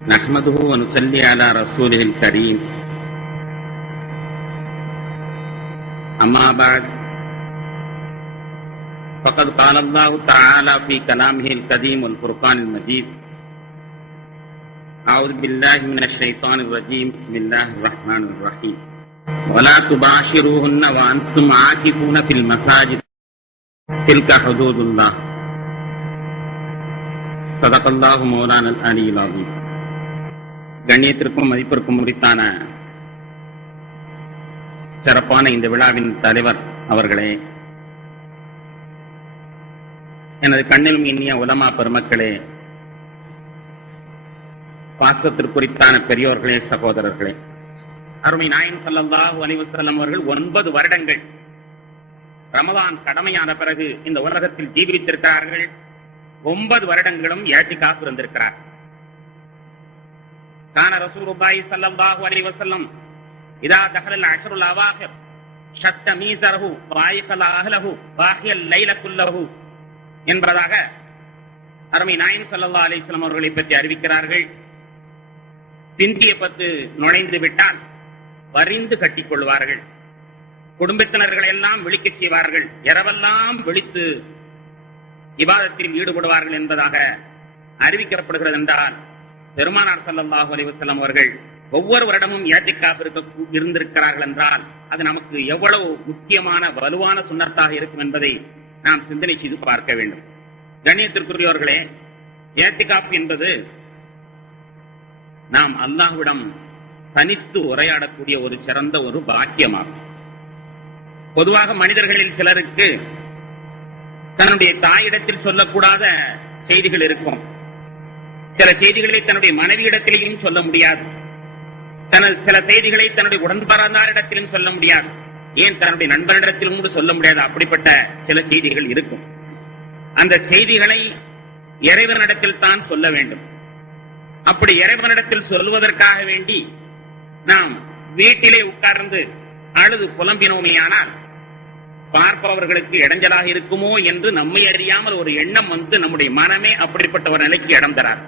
نحمده ونصلي على رسوله الكريم أما بعد فقد قال الله تعالى في كلامه القديم والفرقان المجيد أعوذ بالله من الشيطان الرجيم بسم الله الرحمن الرحيم ولا تباشروهن وأنتم عاكفون في المساجد تلك حدود الله صدق الله مولانا العلي العظيم. கண்ணியத்திற்கும் மதிப்பிற்கும் உரித்தான சிறப்பான இந்த விழாவின் தலைவர் அவர்களே, எனது கண்ணிலும் இனிய உலமா பெருமக்களே, பாசத்திற்குரித்தான பெரியோர்களே, சகோதரர்களே, அருமை நாயகம் ஸல்லல்லாஹு அலைஹி வஸல்லம் அவர்கள் 9 வருடங்கள் ரமலான் கடமையான பிறகு இந்த உலகத்தில் ஜீவித்திருக்கிறார்கள். 9 வருடங்களும் இஅ்திகாஃப் இருந்திருக்கிறார். كان رسول الله صلى الله عليه وسلم إذا دخل العشر الأواخر شد ميزره وأيقظ أهله وأحيا الليل كله என்பதாக அருமை நாயகம் ஸல்லல்லாஹு அலைஹி வஸல்லம் அவர்களை பற்றி அறிவிக்கிறார்கள். பிந்திய 10 நுழைந்து விட்டால் வரிந்து கட்டிக் கொள்வார்கள். குடும்பத்தினர்களை எல்லாம் விழிக்கச் செய்வார்கள். இரவெல்லாம் விழித்து இபாதத்தில் ஈடுபடுவார்கள் என்பதாக அறிவிக்கப்படுகிறது. என்றால் பெருமானார் ஸல்லல்லாஹு அலைஹி வஸல்லம் அவர்கள் ஒவ்வொரு வருடமும் இஅ்திகாஃப் இருந்திருக்கிறார்கள் என்றால் அது நமக்கு எவ்வளவு முக்கியமான வலுவான சுன்னத்தாக இருக்கும் என்பதை நாம் சிந்தனை செய்து பார்க்க வேண்டும். கண்ணியத்திற்குரியவர்களே, இஅ்திகாஃப் என்பது நாம் அல்லாஹ்விடம் தனித்து உரையாடக்கூடிய ஒரு சிறந்த ஒரு பாக்கியமாகும். பொதுவாக மனிதர்களில் சிலருக்கு தன்னுடைய தாயிடத்தில் சொல்லக்கூடாத செய்திகள் இருக்கும். சில செய்திகளை தன்னுடைய மனைவியிடத்திலேயும் சொல்ல முடியாது. சில செய்திகளை தன்னுடைய உடன்பிறந்தாரிடத்திலும் சொல்ல முடியாது. ஏன் தன்னுடைய நண்பரிடத்திலும் கூட சொல்ல முடியாது. அப்படிப்பட்ட சில செய்திகள் இருக்கும். அந்த செய்திகளை இறைவனிடத்தில் தான் சொல்ல வேண்டும். அப்படி இறைவனிடத்தில் சொல்வதற்காக வேண்டி நாம் வீட்டிலே உட்கார்ந்து அழுது புலம்பினோமேயானால் பார்ப்பவர்களுக்கு இடைஞ்சலாக இருக்குமோ என்று நம்மை அறியாமல் ஒரு எண்ணம் வந்து நம்முடைய மனமே அப்படிப்பட்ட ஒரு நிலைக்கு இடம் தரார்.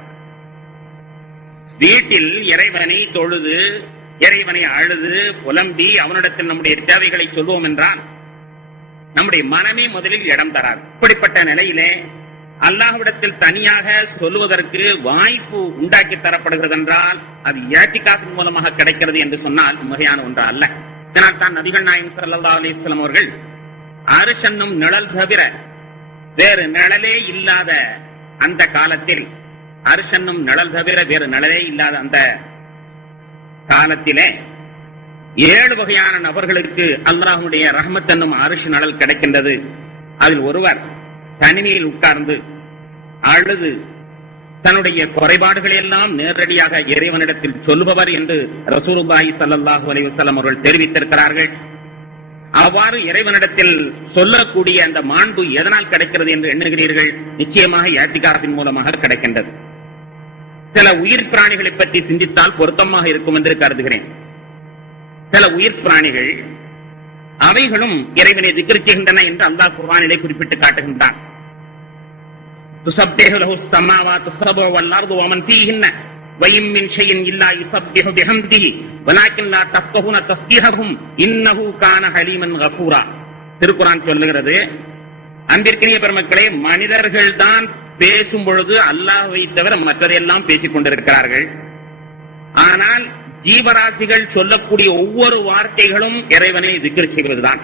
வீட்டில் இறைவனை தொழுது இறைவனை அழுது புலம்பி அவனிடத்தில் நம்முடைய தேவைகளை சொல்வோம் என்றால் நம்முடைய மனமே முதலில் இடம் தராது. இப்படிப்பட்ட நிலையிலே அல்லாஹ்விடத்தில் தனியாக சொல்லுவதற்கு வாய்ப்பு உண்டாக்கி தரப்படுகிறது என்றால் அது இஅ்திகாஃப் மூலமாக கிடைக்கிறது என்று சொன்னால் மிகையான ஒன்று அல்ல. இதனால் தான் நபிகள் நாயகம் ஸல்லல்லாஹு அலைஹி வஸல்லம் அவர்கள் அர்ஷ் என்னும் நிழல் தவிர வேறு நிழலே இல்லாத அந்த காலத்தில், அர்ஷ் என்னும் நிழல் தவிர வேறு நிழலே இல்லாத அந்த காலத்திலே 7 வகையான நபர்களுக்கு அல்லாஹ்வுடைய ரஹ்மத் என்னும் அர்ஷ் நிழல் கிடைக்கின்றது. அதில் ஒருவர் தனிமையில் உட்கார்ந்து அழுது தன்னுடைய குறைபாடுகளை எல்லாம் நேரடியாக இறைவனிடத்தில் சொல்பவர் என்று ரசூலுல்லாஹி ஸல்லல்லாஹு அலைஹி வஸல்லம் அவர்கள் தெரிவித்திருக்கிறார்கள். அவ்வாறு இறைவனிடத்தில் சொல்லக்கூடிய அந்த மாண்பு எதனால் கிடைக்கிறது என்று எண்ணுகிறீர்கள்? நிச்சயமாக இஅ்திகாஃபின் மூலமாக கிடைக்கின்றது. சில உயிர் பிராணிகளை பற்றி சிந்தித்தால் பொருத்தமாக இருக்கும் என்று கருதுகிறேன். சில உயிர் பிராணிகள் அவைகளும் இறைவனை திக்ர் செய்கின்றன என்று அல்லாஹ் குர்ஆனிலே குறிப்பிட்டு காட்டுகின்றான். துஸப்பிஹு லஹு ஸமாவாத்து ஸப்உ வல் அர்து வமன் ஃபீஹின்ன வஇம் மின் ஷைஇன் இல்லா யுஸப்பிஹு பிஹம்திஹி வலாக்கின் லா தஃகஹூன தஸ்பீஹஹும் இன்னஹு கான ஹலீமன் கஃபூரா. திருக்குர்ஆன் சொல்லுகிறது, அன்பிற்கினிய பெருமக்களே, மனிதர்கள் தான் பேசும் பொழுது அல்லாஹ்வை தவிர மற்றதையெல்லாம் பேசிக் கொண்டிருக்கிறார்கள். ஆனால் ஜீவராசிகள் சொல்லக்கூடிய ஒவ்வொரு வார்த்தைகளும் இறைவனை திக்ர் செய்வதுதான்.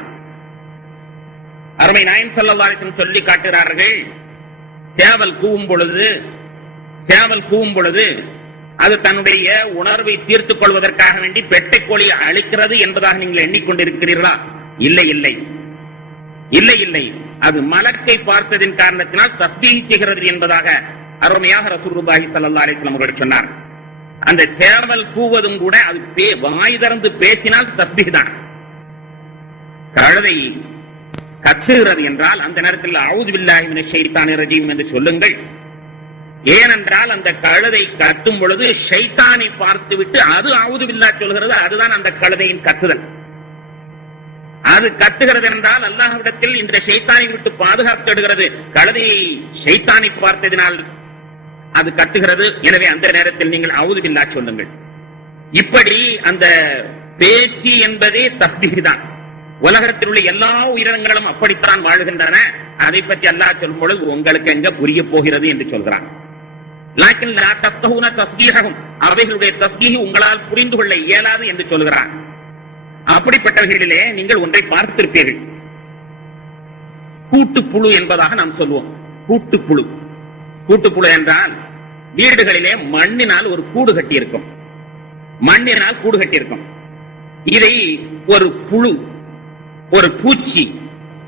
அருமை நாயகம் ஸல்லல்லாஹு அலைஹி வஸல்லம் சொல்லி காட்டுகிறார்கள், சேவல் கூவும் பொழுது அது தன்னுடைய உணர்வை தீர்த்துக் கொள்வதற்காக வேண்டி பெட்டைக்கோழி அழிக்கிறது என்பதாக நீங்கள் எண்ணிக்கொண்டிருக்கிறீர்களா? இல்லை இல்லை இல்லை இல்லை, அது மலக்கை பார்த்ததின் காரணத்தினால் தஸ்பீஹ் செய்கிறது என்பதாக அருமையாக ரசூலுல்லாஹி ஸல்லல்லாஹு அலைஹி வஸல்லம் அவர்கள் சொன்னார். அந்த சேவல் கூவதும் கூட அது வாய் திறந்து பேசினால் தஸ்பீஹ் தான். கழுதை கத்துகிறது என்றால் அந்த நேரத்தில் அஊது பில்லாஹி மினஷ் ஷைத்தானிர் ரஜீம் என்று சொல்லுங்கள். ஏனென்றால் அந்த கழுதை கத்தும் பொழுது ஷைத்தானை பார்த்துவிட்டு அது அஊது பில்லாஹ் சொல்கிறது. அதுதான் அந்த கழுதையின் கத்துதல். அது கத்துகிறது என்றால் அல்லாஹ்விடத்தில் இந்த ஷைத்தானை விட்டு பாதுகாப்பு தேடுகிறது. கழுதையை ஷைத்தானை பார்த்ததினால் அது கத்துகிறது. எனவே அந்த நேரத்தில் நீங்கள் அவுது பில்லா சொல்லுங்கள். இப்படி அந்த பேச்சு என்பதே தஸ்பீஹ் தான். உலகத்தில் உள்ள எல்லா உயிரினங்களும் அப்படித்தான் வாழ்கின்றன. அதை பற்றி அல்லாஹ் சொல்லும் பொழுது உங்களுக்கு எங்க புரிய போகிறது என்று சொல்கிறான். அவைகளுடைய தஸ்பீஹ் உங்களால் புரிந்து கொள்ள இயலாது என்று சொல்கிறான். அப்படிப்பட்டவர்களிலே நீங்கள் ஒன்றை பார்த்திருப்பீர்கள். கூட்டுப்புழு என்பதாக நாம் சொல்வோம். கூட்டுப்புழு. கூட்டுப்புழு என்றால் வீடுகளிலே மண்ணினால் ஒரு கூடு கட்டி இருக்கும். மண்ணினால் கூடு கட்டி இருக்கும். இதை ஒரு புழு, ஒரு பூச்சி,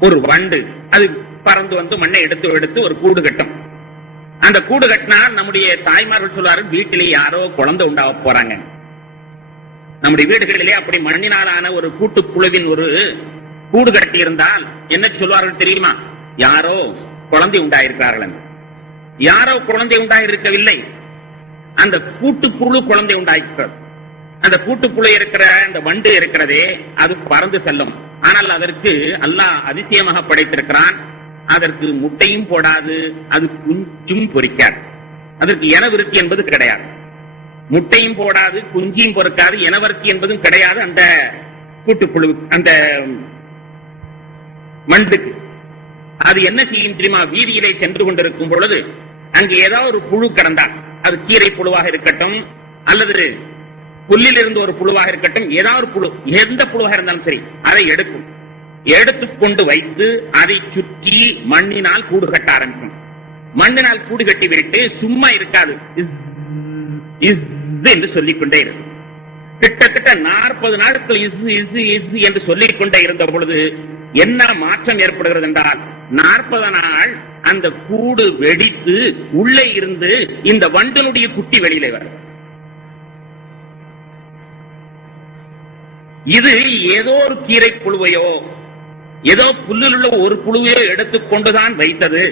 ஒரு வண்டு அது பறந்து வந்து மண்ணை எடுத்து எடுத்து ஒரு கூடு கட்டும். அந்த கூடு கட்டினால் நம்முடைய தாய்மார்கள் சொல்வார்கள், வீட்டிலே யாரோ குழந்தை உண்டாக போறாங்க. நம்முடைய வீடுகளிலே அப்படி மண்ணினாலான ஒரு கூட்டுப்புழுவின் ஒரு கூடு கட்டி இருந்தால் என்ன சொல்வார்கள் தெரியுமா? யாரோ குழந்தை உண்டாயிருக்கிறார்கள். யாரோ குழந்தை உண்டாயிருக்கவில்லை, அந்த கூட்டுப்புழு குழந்தை உண்டாயிருக்கிறது. அந்த கூட்டுப்புழு இருக்கிற அந்த வண்டு இருக்கிறதே அது பறந்து செல்லும். ஆனால் அதற்கு அல்லாஹ் அதிசயமாக படைத்திருக்கிறான். அதற்கு முட்டையும் போடாது, அது குஞ்சும் பொறிக்காது. அதற்கு இனவிருத்தி என்பது கிடையாது. முட்டையும் போடாது, குஞ்சியும் பொறுக்காது, இனவருத்தி என்பதும் கிடையாது. அந்த கூட்டுப்புழு அந்த வண்டுக்கு அது என்ன செய்யும் தெரியுமா? வீதியிலே சென்று கொண்டிருக்கும் பொழுது அங்கு ஏதாவது ஒரு புழு கிடந்தால், அது கீரை புழுவாக இருக்கட்டும் அல்லது புல்லில் இருந்து ஒரு புழுவாக இருக்கட்டும், ஏதாவது ஒரு புழு, எந்த புழுவாக இருந்தாலும் சரி, அதை எடுத்துக்கொண்டு வைத்து அதை சுற்றி மண்ணினால் கூடு கட்ட ஆரம்பிக்கும். மண்ணினால் கூடு கட்டி விட்டு சும்மா இருக்காது, என்று சொல்லிக்கொண்டே இருக்கும். கிட்டத்தட்ட 40 நாட்கள் என்று சொல்லிக் கொண்டே இருந்த பொழுது என்ன மாற்றம் ஏற்படுகிறது என்றால், 40 நாள் அந்த கூடு வெடித்து உள்ளே இருந்து இந்த வண்டனுடைய குட்டி வெளியிலே வரும். இது ஏதோ ஒரு கீரை புழுவையோ ஏதோ புல்லில் உள்ள ஒரு புழுவையோ எடுத்துக்கொண்டுதான் வைத்தது.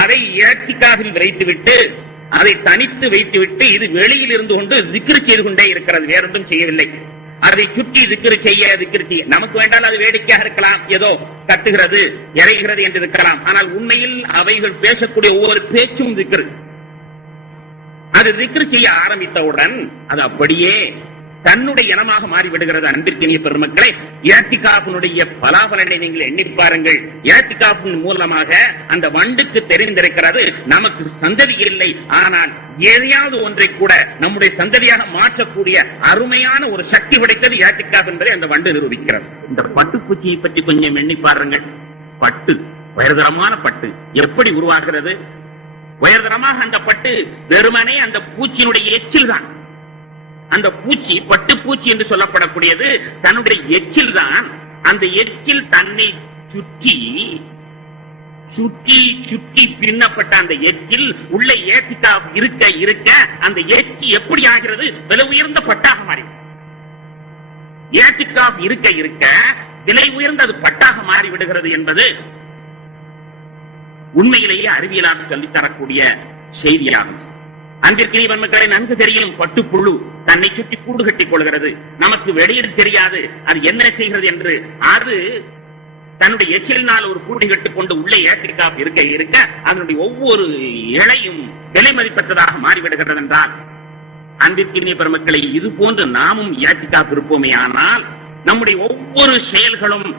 அதை இயற்கைக்காவில் வைத்துவிட்டு அதை தனித்து வைத்துவிட்டு இது வெளியில் இருந்து கொண்டு திக்ரு செய்து கொண்டே இருக்கிறது, வேறொன்றும் செய்யவில்லை. அதை சுற்றி திக்ரு செய்ய நமக்கு வேண்டால் அது வேடிக்கையாக இருக்கலாம், ஏதோ கத்துகிறது இறைகிறது என்று இருக்கலாம். ஆனால் உண்மையில் அவைகள் பேசக்கூடிய ஒவ்வொரு பேச்சும் திக்ரு. அது திக்ரு செய்ய ஆரம்பித்தவுடன் அது அப்படியே தன்னுடைய இனமாக மாறிவிடுகிறது. அன்பிற்கினிய பெருமக்களை, இஅ்திகாஃபினுடைய பலாபலனை நீங்கள் எண்ணி பாருங்கள். இஅ்திகாஃபின் மூலமாக அந்த வண்டுக்கு தெரிந்திருக்கிறது நமக்கு சந்ததி இல்லை, ஆனால் எதையாவது ஒன்றை கூட நம்முடைய சந்ததியாக மாற்றக்கூடிய அருமையான ஒரு சக்தி படைத்தது இஅ்திகாஃப் என்பதை அந்த வண்டு நிரூபிக்கிறது. இந்த பட்டுப்பூச்சியை பற்றி கொஞ்சம் எண்ணி பாருங்கள். பட்டு, உயர்தரமான பட்டு எப்படி உருவாகிறது? உயர்தரமாக அந்த பட்டு வெறுமனே அந்த பூச்சியினுடைய எச்சில் தான். அந்த பூச்சி, பட்டுப்பூச்சி என்று சொல்லப்படக்கூடியது தன்னுடைய எச்சில் தான். அந்த எச்சில் தன்னை சுற்றி சுற்றி சுற்றி பின்னப்பட்ட அந்த எச்சில் உள்ள இஅ்திகாஃப் இருக்க இருக்க அந்த எச்சி எப்படி ஆகிறது? விலை உயர்ந்த பட்டாக மாறி, இஅ்திகாஃப் இருக்க இருக்க விலை உயர்ந்த அது பட்டாக மாறி விடுகிறது என்பது உண்மையிலேயே அறிவியலாக சொல்லித்தரக்கூடிய செய்தியாகும். அன்பிற்கினிய மக்களை, நன்கு தெரியும் பட்டுப்புழு தன்னை சுற்றி கூடு கட்டிக் கொள்கிறது. நமக்கு வெளியில் தெரியாது அது என்ன செய்கிறது என்று. அது தன்னுடைய எச்சிலினால் ஒரு கூடு கட்டிக் கொண்டு உள்ளே இஅ்திகாஃப் இருக்க இருக்க அதனுடைய ஒவ்வொரு இழையும் விலை மதிப்பற்றதாக மாறிவிடுகிறது என்றால், அன்பிற்கினிய பெருமக்களை, இது போன்று நாமும் இஅ்திகாஃப் இருப்போமே ஆனால் நம்முடைய ஒவ்வொரு செயல்களும்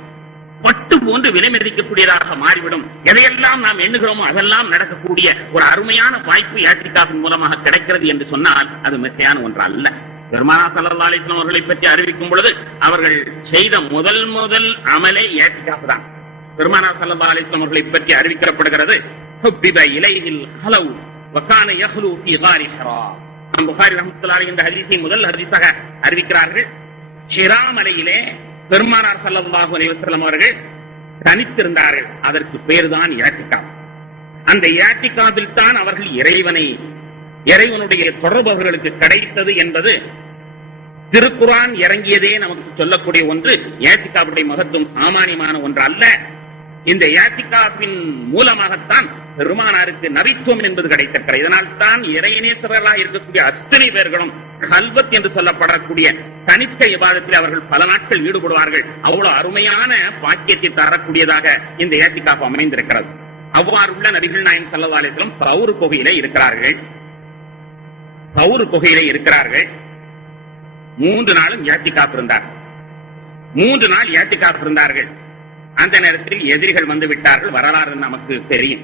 பட்டு போன்று விலை மதிக்கக்கூடியதாக மாறிவிடும். எதையெல்லாம் நாம் எண்ணுகிறோமோ அதெல்லாம் நடக்கக்கூடிய ஒரு அருமையான வாய்ப்பு இஅ்திகாஃபின் மூலமாக கிடைக்கிறது என்று சொன்னால் அது மிகையான ஒன்று அல்ல. பெருமானார் ஸல்லல்லாஹு அலைஹி வஸல்லம் அவர்களை பற்றி அறிவிக்கும் பொழுது அவர்கள் செய்த முதல் அமலே இஅ்திகாஃப் தான். பெருமானார் ஸல்லல்லாஹு அலைஹி வஸல்லம் அவர்களை பற்றி அறிவிக்கப்படுகிறது, ஹுப்பிப இலைஹில் ஹலவ் வகான யஹ்லு ஃபீ காரி ஹிரா. புகாரி ரஹ்மத்துல்லாஹி அலைஹி இந்த ஹதீஸை முதல் ஹதீஸாக அறிவிக்கிறார்கள். ஹிரா மலையிலே பெருமானார் ஸல்லல்லாஹு அலைஹி வஸல்லம் அவர்கள் தனித்திருந்தார்கள். அதற்கு பேர்தான் இஅ்திகாஃப். அந்த இஅ்திகாஃபில் தான் அவர்கள் இறைவனுடைய தொடர்பு அவர்களுக்கு கிடைத்தது என்பது திருக்குர்ஆன் இறங்கியதே நமக்கு சொல்லக்கூடிய ஒன்று. இஅ்திகாஃபுடைய மகத்துவம் சாமானியமான ஒன்று அல்ல. இந்த இஅ்திகாஃபின் மூலமாகத்தான் பெருமானாருக்கு நபித்துவம் என்பது கிடைத்திருக்கிறது. இதனால் தான் இறைநேசர்களாக இருக்கக்கூடிய அத்தனை பேர்களும் கல்வத் என்று சொல்லப்படக்கூடிய தனித்த இபாதத்தில் அவர்கள் பல நாட்கள் ஈடுபடுவார்கள். அவ்வளவு அருமையான பாக்கியத்தை தரக்கூடியதாக இந்த இஅ்திகாஃப் அமைந்திருக்கிறது. அவ்வாறு உள்ள நபிகள் நாயகம் ஸல்லல்லாஹு அலைஹி வஸல்லம் தௌர் குகையிலே இருக்கிறார்கள். தௌர் குகையிலே இருக்கிறார்கள். 3 நாளும் இஅ்திகாஃப் இருந்தார்கள். 3 நாள் இஅ்திகாஃப் இருந்தார்கள். அந்த நேரத்தில் எதிரிகள் வந்து விட்டார்கள். வரலாறு நமக்கு தெரியும்.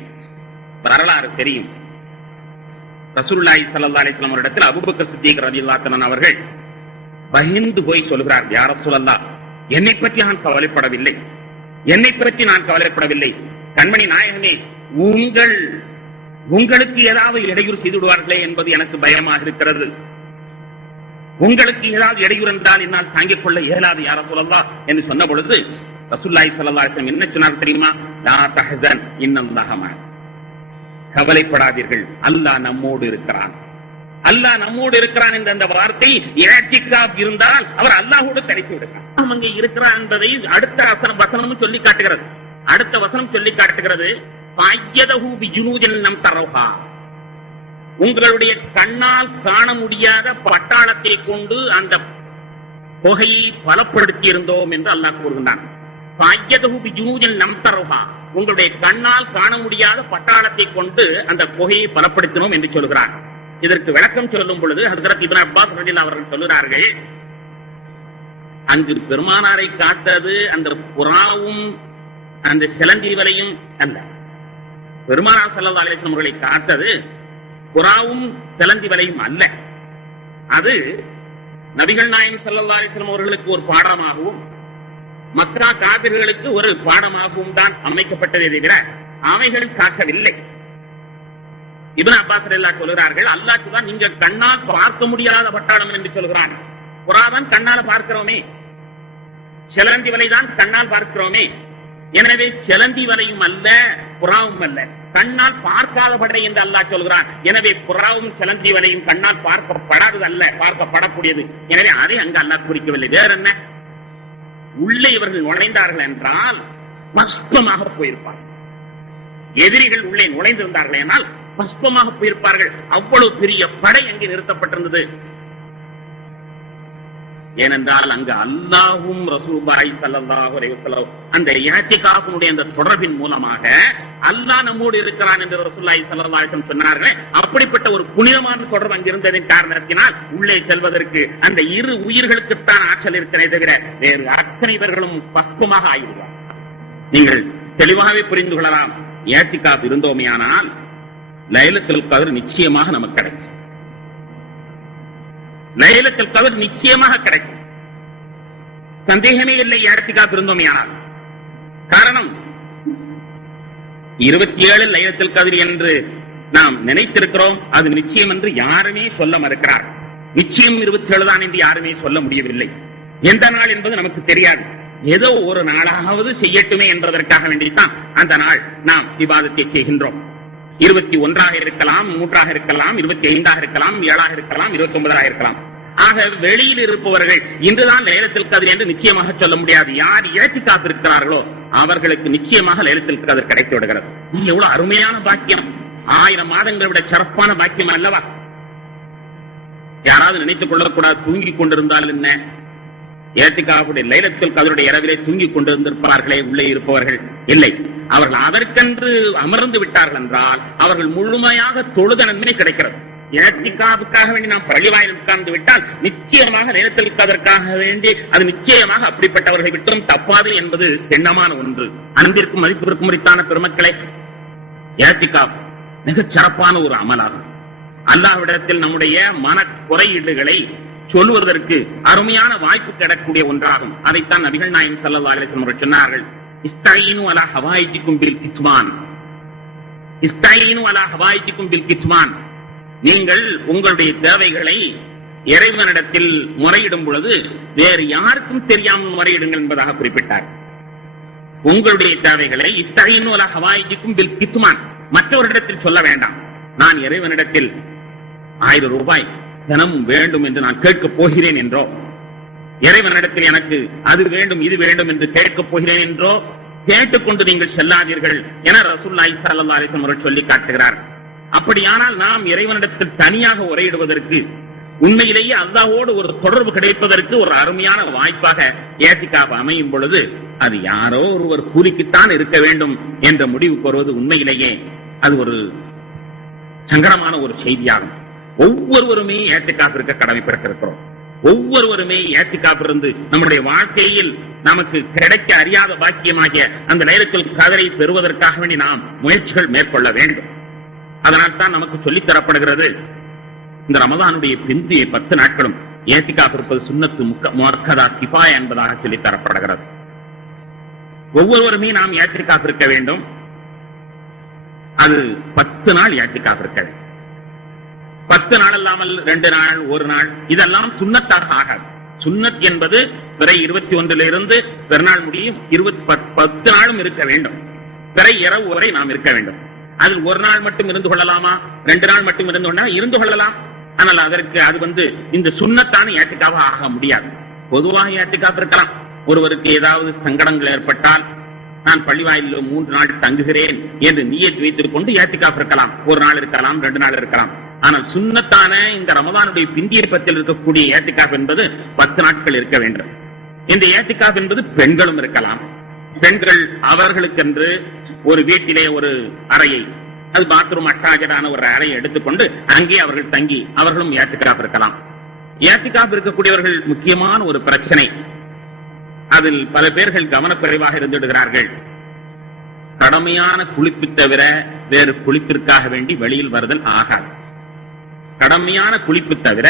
ரசூலுல்லாஹி ஸல்லல்லாஹு அலைஹி வஸல்லம் அவரிடத்தில் அபூபக்கர் சித்திக் ரலியல்லாஹு அன்ஹு அவர்கள் பயந்து போய் சொல்கிறார், யா ரசூலல்லாஹ், என்னை பற்றி நான் கவலைப்படவில்லை. கண்மணி நாயகமே, உங்களுக்கு ஏதாவது இடையூறு செய்து விடுவார்களே என்பது எனக்கு பயமாக இருக்கிறது. உங்களுக்கு ஏதாவது இடையூறு என்றால் என்னால் தாங்கிக் கொள்ள இயலாது யா ரசூலல்லாஹ் என்று சொன்ன பொழுது ரசூலுல்லாஹி ஸல்லல்லாஹு அலைஹி வஸல்லம் என்ன சொன்னார் தெரியுமா? லா தஹ்சன் இன்னல்லாஹ மஅனா, கவலைப்படாதீர்கள், அல்லாஹ் நம்மோடு இருக்கிறான். என்ற அந்த வார்த்தை இஅ்திகாஃப் இருந்தால் அவர் அல்லாஹ்வோடு தனித்து விடுகிறார். அங்கே இருக்கிறார் என்பதை அடுத்த வசனமும் சொல்லி காட்டுகிறது. அடுத்த வசனம் சொல்லி காட்டுகிறது, ஃபஅய்யதஹு பிஜுனூதின் லம் தரௌஹா, உங்களுடைய கண்ணால் காண முடியாத பட்டாளத்தை கொண்டு அந்த புகையை பலப்படுத்தி இருந்தோம் என்று அல்லாஹ் கூறுகின்றான். ஃபஅய்யதஹு பிஜுனூதின் லம் தரௌஹா, உங்களுடைய கண்ணால் காண முடியாத பட்டாளத்தை கொண்டு அந்த புகையை பலப்படுத்தினோம் என்று சொல்கிறார். இதற்கு விளக்கம் சொல்லும் பொழுது ஹஜ்ரத் இப்னு அப்பாஸ் ரலியல்லாஹு அவர்கள் சொல்கிறார்கள், அங்கு பெருமானாரை காத்தது அந்த புறாவும் அந்த சிலந்தி வலையும் அல்ல. பெருமானார் ஸல்லல்லாஹு அலைஹி வஸல்லம் அவர்களை காத்தது புறாவும் சிலந்தி வலையும் அல்ல. அது நபிகள் நாயகம் ஸல்லல்லாஹு அலைஹி வஸல்லம் அவர்களுக்கு ஒரு பாடமாகவும் மக்கா காபிர்களுக்கு ஒரு பாடமாகவும் தான் அமைக்கப்பட்டதே தவிர அவைகள் காக்கவில்லை. இப்னு அப்பாஸ் ரலியல்லாஹு சொல்கிறார்கள், அல்லாஹ் தான் நீங்கள் கண்ணால் பார்க்க முடியாத பட்டாளம் என்று சொல்கிறான். புறாதான் கண்ணால் பார்க்கிறோமே, சிலந்தி வலைதான் கண்ணால் பார்க்கிறோமே. எனவே சிலந்தி வலையும் அல்ல, புறாவும் அல்ல, கண்ணால் பார்க்காத படை என்று அல்லாஹ் சொல்கிறான். எனவே புறாவும் சிலந்தி வலையும் கண்ணால் பார்க்கப்படாதது அல்ல, பார்க்கப்படக்கூடியது. எனவே அதை அங்கு அல்லாஹ் குறிக்கவில்லை. வேற என்ன? உள்ளே இவர்கள் நுழைந்தார்கள் என்றால் பஸ்பமாக போயிருப்பார்கள். எதிரிகள் உள்ளே நுழைந்திருந்தார்கள் என்றால் பஸ்பமாக போயிருப்பார்கள். அவ்வளவு பெரிய படை அங்கே நிறுத்தப்பட்டிருந்தது. ஏனென்றால் அங்கு அல்லாஹ்வும் ரசூலுல்லாஹி ஸல்லல்லாஹு அலைஹி வஸல்லம் அந்த இஅ்திகாஃபினுடைய அந்த தொடர்பின் மூலமாக அல்லாஹ் நம்மோடு இருக்கிறான் என்று ரசூலுல்லாஹி ஸல்லல்லாஹு அலைஹி வஸல்லம் சொன்னார்கள். அப்படிப்பட்ட ஒரு புனிதமான தொடர்பு அங்கிருந்ததின் காரணத்தினால் உள்ளே செல்வதற்கு அந்த இரு உயிர்களுக்குத்தான் ஆற்றல் இருக்கிறதே தவிர வேறு அத்தனை பேர்களும் பக்குவமாக ஆகிவிடுவார். நீங்கள் தெளிவாகவே புரிந்து கொள்ளலாம். இஅ்திகாஃப் இருந்தோமையானால் லைலத்துல் கத்ர் நிச்சயமாக நமக்கு கிடைக்கும். லைலத்துல் கத்ர் நிச்சயமாக கிடைக்கும், சந்தேகமே இல்லை. இஅ்திகாஃப் இருந்தோமையானால் காரணம் 27 லைலத்துல் கத்ர் என்று நாம் நினைத்திருக்கிறோம். அது நிச்சயம் என்று யாருமே சொல்ல மறுக்கிறார். நிச்சயம் 27 தான் என்று யாருமே சொல்ல முடியவில்லை. எந்த நாள் என்பது நமக்கு தெரியாது. ஏதோ ஒரு நாளாவது செய்யட்டுமே என்பதற்காக வேண்டித்தான் அந்த நாள் நாம் இபாதத்தை செய்கின்றோம். 21 இருக்கலாம், 3 இருக்கலாம், 25 இருக்கலாம், 7 இருக்கலாம், 29 இருக்கலாம். ஆக வெளியில் இருப்பவர்கள் இன்றுதான் லைலத்துல் கத்ர் என்று நிச்சயமாக சொல்ல முடியாது. யார் இஅ்திகாஃப் இருக்கிறார்களோ அவர்களுக்கு நிச்சயமாக லைலத்துல் கத்ர் கிடைத்து விடுகிறது. எவ்வளவு அருமையான பாக்கியம்! 1000 மாதங்களை விட சிறப்பான பாக்கியம் அல்லவா? யாராவது நினைத்துக் கொள்ளக்கூடாது, தூங்கிக் கொண்டிருந்தால் என்ன? இஅ்திகாஃபுடைய லைலத்துல் கத்ருடைய இரவிலே தூங்கிக் கொண்டிருந்திருப்பார்களே உள்ளே இருப்பவர்கள்? இல்லை, அவர்கள் அதற்கென்று அமர்ந்து விட்டார்கள் என்றால் அவர்கள் முழுமையாக தொழுத நன்மை கிடைக்கிறது. இஅ்திகாஃபுக்காக வேண்டி நாம் பள்ளிவாயில் உட்கார்ந்து விட்டால் நிச்சயமாக லைலத்துல் கத்ருக்காக வேண்டி அது நிச்சயமாக அப்படிப்பட்டவர்களை விட்டும் தப்பாது என்பது எண்ணமான ஒன்று. அன்பிற்கும் மதிப்பிற்கும் முறித்தான பெருமக்களே, இஅ்திகாஃப் மிகச் சிறப்பான ஒரு அமலாகும். அல்லாஹ்விடத்தில் நம்முடைய மன குறையீடுகளை சொல்வதற்கு அருமையான வாய்ப்பு கிடைக்கக்கூடிய ஒன்றாகும். அதைத்தான் நபிகள் நாயகம் ஸல்லல்லாஹு அலைஹி வஸல்லம் சொன்னார்கள், இஸ்தஈனு அலா ஹவாயிஜிக்கும் பில் கித்மான். இஸ்தஈனு அலா ஹவாயிஜிக்கும் பில் கித்மான். நீங்கள் உங்களுடைய தேவைகளை இறைவனிடத்தில் முறையிடும் பொழுது வேறு யாருக்கும் தெரியாமல் முறையிடுங்கள் என்பதாக குறிப்பிட்டார். உங்களுடைய தேவைகளை இஸ்தஈனு அலா ஹவாயிஜிக்கும் பில் கித்மான், மற்றவரிடத்தில் சொல்ல வேண்டாம். நான் இறைவனிடத்தில் 1000 ரூபாய் தினம் வேண்டும் என்று நான் கேட்கப் போகிறேன் என்றோ, இறைவனிடத்தில் எனக்கு அது வேண்டும் இது வேண்டும் என்று கேட்கப் போகிறேன் என்றோ கேட்டுக்கொண்டு நீங்கள் செல்லாதீர்கள் என ரசூலுல்லாஹி ஸல்லல்லாஹு அலைஹி வஸல்லம் அவர்கள் சொல்லி காட்டுகிறார். அப்படியானால் நாம் இறைவனிடத்தில் தனியாக உரையிடுவதற்கு, உண்மையிலேயே அல்லாஹ்வோடு ஒரு தொடர்பு கிடைப்பதற்கு ஒரு அருமையான வாய்ப்பாக இஅ்திகாஃப் அமையும் பொழுது அது யாரோ ஒருவர் கூலிக்குத்தான் இருக்க வேண்டும் என்ற முடிவு பெறுவது உண்மையிலேயே அது ஒரு சங்கடமான ஒரு செய்தியாகும். ஒவ்வொருவருமே ஏத்திகாப் இருக்க கடமைப்பட்டிருக்கிறோம். ஒவ்வொருவருமே ஏத்திகாப் இருந்து நம்முடைய வாழ்க்கையில் நமக்கு கிடைக்க அறியாத பாக்கியமாகிய அந்த லைலத்துல் கத்ரை பெறுவதற்காக வேண்டி நாம் முயற்சிகள் மேற்கொள்ள வேண்டும். அதனால்தான் நமக்கு சொல்லித் தரப்படுகிறது, இந்த ரமதானுடைய பிந்திய 10 நாட்களும் ஏத்திகாப் இருப்பது சுன்னத்து முஅக்கதா கிஃபாயா என்பதாக சொல்லித் தரப்படுகிறது. ஒவ்வொருவருமே நாம் ஏத்திகாப் இருக்க வேண்டும். அது 10 நாள் ஏத்திகாப் இருக்க வேண்டும். 10 நாள் இல்லாமல் 2 நாள் 1 நாள் இதெல்லாம் சுன்னத்தாக ஆகாது. சுன்னத் என்பது பிறை 21 பெருநாள் முடியும் 10 நாளும் இருக்க வேண்டும். பிறை இரவு வரை நாம் இருக்க வேண்டும். அதில் 1 நாள் மட்டும் இருந்து கொள்ளலாமா, 2 நாள் மட்டும் இருந்து கொள்ளலாம். ஆனால் அதற்கு அது இந்த சுன்னத்தான ஏத்திகாப் ஆக முடியாது. பொதுவாக ஏத்திகாப் இருக்கலாம். ஒருவருக்கு ஏதாவது சங்கடங்கள் ஏற்பட்டால் நான் பள்ளிவாயிலில் 3 நாள் தங்குகிறேன் என்று நியத் வைத்துக் கொண்டு ஏத்திகாப் இருக்கலாம். 1 நாள் இருக்கலாம், 2 நாள் இருக்கலாம். ஆனால் சுன்னத்தான இந்த ரமதானுடைய பிந்திய 10 இருக்கக்கூடிய ஏத்திகாப் என்பது 10 நாட்கள் இருக்க வேண்டும். இந்த ஏத்திகாப் என்பது பெண்களும் இருக்கலாம். பெண்கள் அவர்களுக்கென்று ஒரு வீட்டிலே ஒரு அறையை, அது பாத்ரூம் அட்டாச்சடான ஒரு அறையை எடுத்துக்கொண்டு அங்கே அவர்கள் தங்கி அவர்களும் ஏத்திகாப் இருக்கலாம். ஏத்திகாப் இருக்கக்கூடியவர்கள் முக்கியமான ஒரு பிரச்சனை, அதில் பல பேர்கள் கவனக்குறைவாக இருந்துவிடுகிறார்கள். கடமையான குளிப்பு தவிர வேறு குளிப்பிற்காக வேண்டி வெளியில் வருதல் ஆகாது. கடமையான குளிப்பு தவிர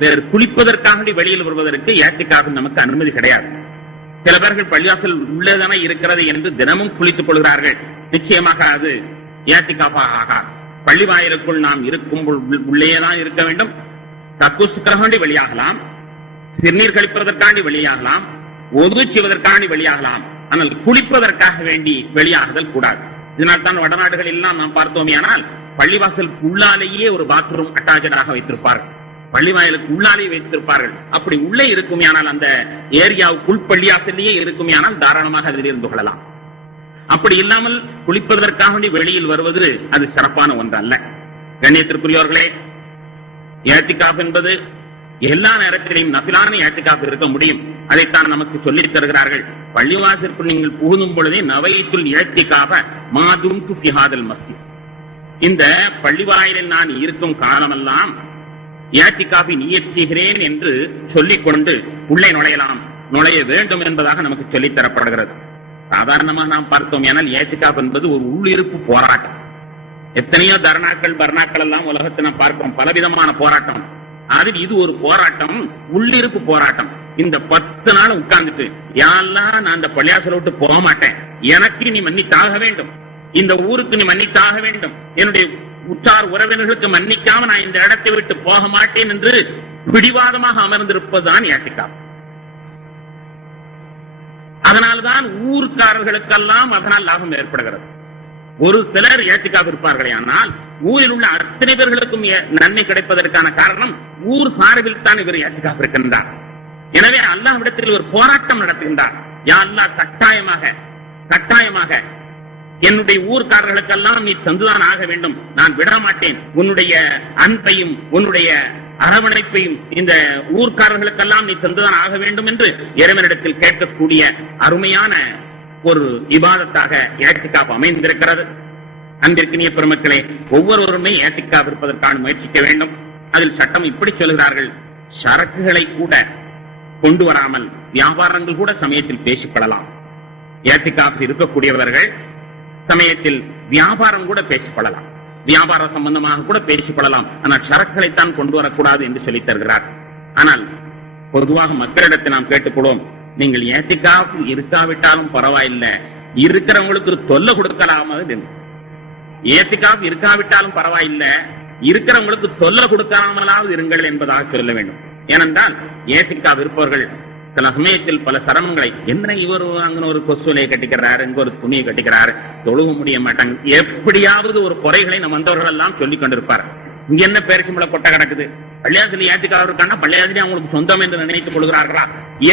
வேறு குளிப்பதற்காக வெளியில் வருவதற்கு ஏத்திகாப் நமக்கு அனுமதி கிடையாது. சில பேர்கள் பள்ளிவாசல் உள்ளதானே இருக்கிறது என்று தினமும் குளித்துக் கொள்கிறார்கள். நிச்சயமாக அது ஏத்திகாப்பாக ஆகாது. பள்ளி வாயிலுக்குள் நாம் இருக்கும் உள்ளேதான் இருக்க வேண்டும். கக்கூசுக்காண்டி வெளியாகலாம், சிறுநீர் கழிப்பதற்காண்டி வெளியாகலாம், ஒது செய்வதற்காண்டி வெளியாகலாம். ஆனால் குளிப்பதற்காக வேண்டி வெளியாகுதல் கூடாது. இதனால் தான் வடநாடுகள் எல்லாம் நாம் பார்த்தோமேயானால் பள்ளிவாசல் உள்ளாலேயே ஒரு பாத்ரூம் அட்டாச்சடாக வைத்திருப்பார்கள். பள்ளிவாயலுக்கு உள்ளாலே வைத்திருப்பார்கள். அப்படி உள்ளே இருக்குமையானால் அந்த ஏரியாவுக்குள் பள்ளிவாசலையே இருக்குமையானால் தாராளமாக அதில் இருந்து கொள்ளலாம். அப்படி இல்லாமல் குளிப்பதற்காக வேண்டி வெளியில் வருவது அது சிறப்பான ஒன்று அல்ல. கண்ணியத்திற்குரியவர்களே, ஏத்திகாப் என்பது எல்லா நேரத்திலையும் நஃபிலான ஏத்திகாப் இருக்க முடியும். அதைத்தான் நமக்கு சொல்லித் தருகிறார்கள். பள்ளிவாசலுக்குள் நீங்கள் புகுதும் பொழுதே நவைத்துல் ஏத்திகாப மாதும்து ஃபீ ஹாதல் மஸ்ஜித், இந்த பள்ளிவாயிலில் நான் இருக்கும் காலமெல்லாம் ஏத்திகாபை நியத் செய்கிறேன் என்று சொல்லிக்கொண்டு உள்ளே நுழைய வேண்டும் என்பதாக நமக்கு சொல்லித் தரப்படுகிறது. சாதாரணமாக நாம் பார்த்தோம் ஏனால் ஏத்திகாப் என்பது ஒரு உள்ளிருப்பு போராட்டம். எத்தனையோ தர்ணாக்கள் பர்ணாக்கள் எல்லாம் உலகத்தை நாம் பார்க்கிறோம், பலவிதமான போராட்டம். அதில் இது ஒரு போராட்டம், உள்ளிருப்பு போராட்டம். இந்த 10 நாள் உட்கார்ந்துட்டு யாரெல்லாம் நான் அந்த பள்ளியாசலை விட்டு போக மாட்டேன், எனக்கு நீ மன்னித்தாக வேண்டும், இந்த ஊருக்கு நீ மன்னித்தாக வேண்டும், என்னுடைய உற்றார் உறவினர்களுக்கு மன்னிக்காம நான் இந்த இடத்தை விட்டு போக மாட்டேன் என்று பிடிவாதமாக அமர்ந்திருப்பதுதான் ஏத்திகாப். அதனால்தான் ஊர்க்காரர்களுக்கெல்லாம் அதனால் லாபம் ஏற்படுகிறது. ஒரு சிலர் ஏத்திகாப் இருப்பார்களே, ஆனால் ஊரில் உள்ள அத்தனை பேர்களுக்கும் நன்மை கிடைப்பதற்கான காரணம் ஊர் சார்பில் தான் இவர் ஏத்திகாப் இருக்கின்றார். எனவே அல்லாஹ்விடத்தில் ஒரு போராட்டம் நடத்துகின்றார். யா அல்லாஹ், கட்டாயமாக என்னுடைய ஊர்க்காரர்களுக்கெல்லாம் நீ தந்துதான் ஆக வேண்டும், நான் விட மாட்டேன். உன்னுடைய அன்பையும் உன்னுடைய அரவணைப்பையும் இந்த ஊர்க்காரர்களுக்கெல்லாம் நீ தந்துதான் ஆக வேண்டும் என்று இறைவனிடத்தில் கேட்கக்கூடிய அருமையான ஒரு இபாதத்தாக ஏத்திகாப் அமைந்திருக்கிறது. அன்பிற்கினிய பெருமக்களே, ஒவ்வொருவருமே ஏத்திகாப் இருப்பதற்கான முயற்சிக்க வேண்டும். அதில் சட்டம் இப்படி சொல்கிறார்கள், சரக்குகளை கூட கொண்டு வராமல் வியாபாரங்கள் கூட சமயத்தில் பேசிக்கொள்ளலாம். ஏத்திகாப் இருக்கக்கூடியவர்கள் சமயத்தில் வியாபாரம் கூட பேசிக்கொள்ளலாம், வியாபார சம்பந்தமாக கூட பேசிக்கொள்ளலாம். ஆனால் சரக்குகளைத்தான் கொண்டு வரக்கூடாது என்று சொல்லித் தருகிறார். ஆனால் பொதுவாக மக்களிடத்தை நாம் கேட்டுக்கொள்வோம், நீங்கள் ஏத்திகாப் இருக்காவிட்டாலும் பரவாயில்லை, இருக்கிறவங்களுக்கு ஒரு தொல்லை கொடுக்கலாமல். ஏத்திகாப் இருக்காவிட்டாலும் பரவாயில்லை, இருக்கிறவங்களுக்கு தொல்லை கொடுக்காமலாவது இருங்கள் என்பதாக சொல்ல வேண்டும். ஏனென்றால் ஏத்திகாப் இருப்பவர்கள் சில சமயத்தில் பல சிரமங்களை, என்ன இவர் அங்க ஒரு கொசுலையை கட்டிக்கிறாரு, இங்க ஒரு துணியை கட்டிக்கிறாரு, தொழுக முடிய மாட்டாங்க, எப்படியாவது ஒரு குறைகளை நம் வந்தவர்கள் எல்லாம் சொல்லிக் கொண்டிருப்பார். இங்க என்ன பேருக்கு கொட்ட கிடக்குது, பள்ளியாசிரியர் ஏத்திகாப் இருக்காங்க, பள்ளியாசிரியர் அவங்களுக்கு சொந்தம் என்று நினைத்துக் கொள்கிறார்களா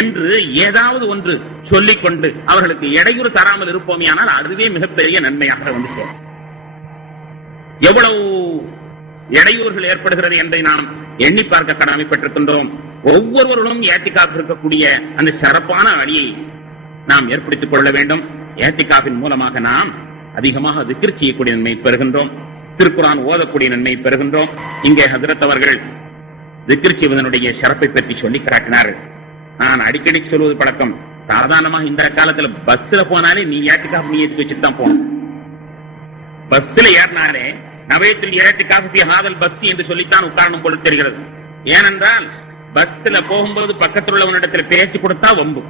என்று ஏதாவது ஒன்று சொல்லிக் கொண்டு அவர்களுக்கு இடையூறு தராமல் இருப்போமே, ஆனால் அதுவே மிகப்பெரிய நன்மையாக வந்து சேரும். எவ்வளவு இடையூறுகள் ஏற்படுகிறது என்பதை நாம் எண்ணி பார்க்க கடமைப்பட்டிருக்கின்றோம். ஒவ்வொருவரும் ஏத்திகாப் இருக்கக்கூடிய அந்த சிறப்பான வழியை நாம் ஏற்படுத்திக் கொள்ள வேண்டும். ஏத்திகாப்பின் மூலமாக நாம் அதிகமாக திக்ர் செய்யக்கூடிய நன்மை பெறுகின்றோம். திருக்குரான் ஓதக்கூடிய நன்மை பெறுகின்றோம். இங்கே ஹஜ்ரத் அவர்கள் திக்ர் செய்வதனுடைய சிறப்பை பற்றி சொல்லி காட்டினார்கள். நான் அடிக்கடி சொல்வது பழக்கம். சாதாரணமாக இந்த காலத்துல பஸ்ல போனாலே நீ ஏத்திக்காக நீ ஏற்றி வச்சுட்டு தான் போகணும். பஸ்ல ஏறினாலே நவையத்தில் ஏத்திக்காக ஹாதல் பஸ் என்று சொல்லித்தான் உட்காரணும் போல தெரிகிறது. ஏனென்றால் பஸ்ல போகும்போது பக்கத்தில் உள்ளவனிடத்தில் பேசி கொடுத்தா வம்பு,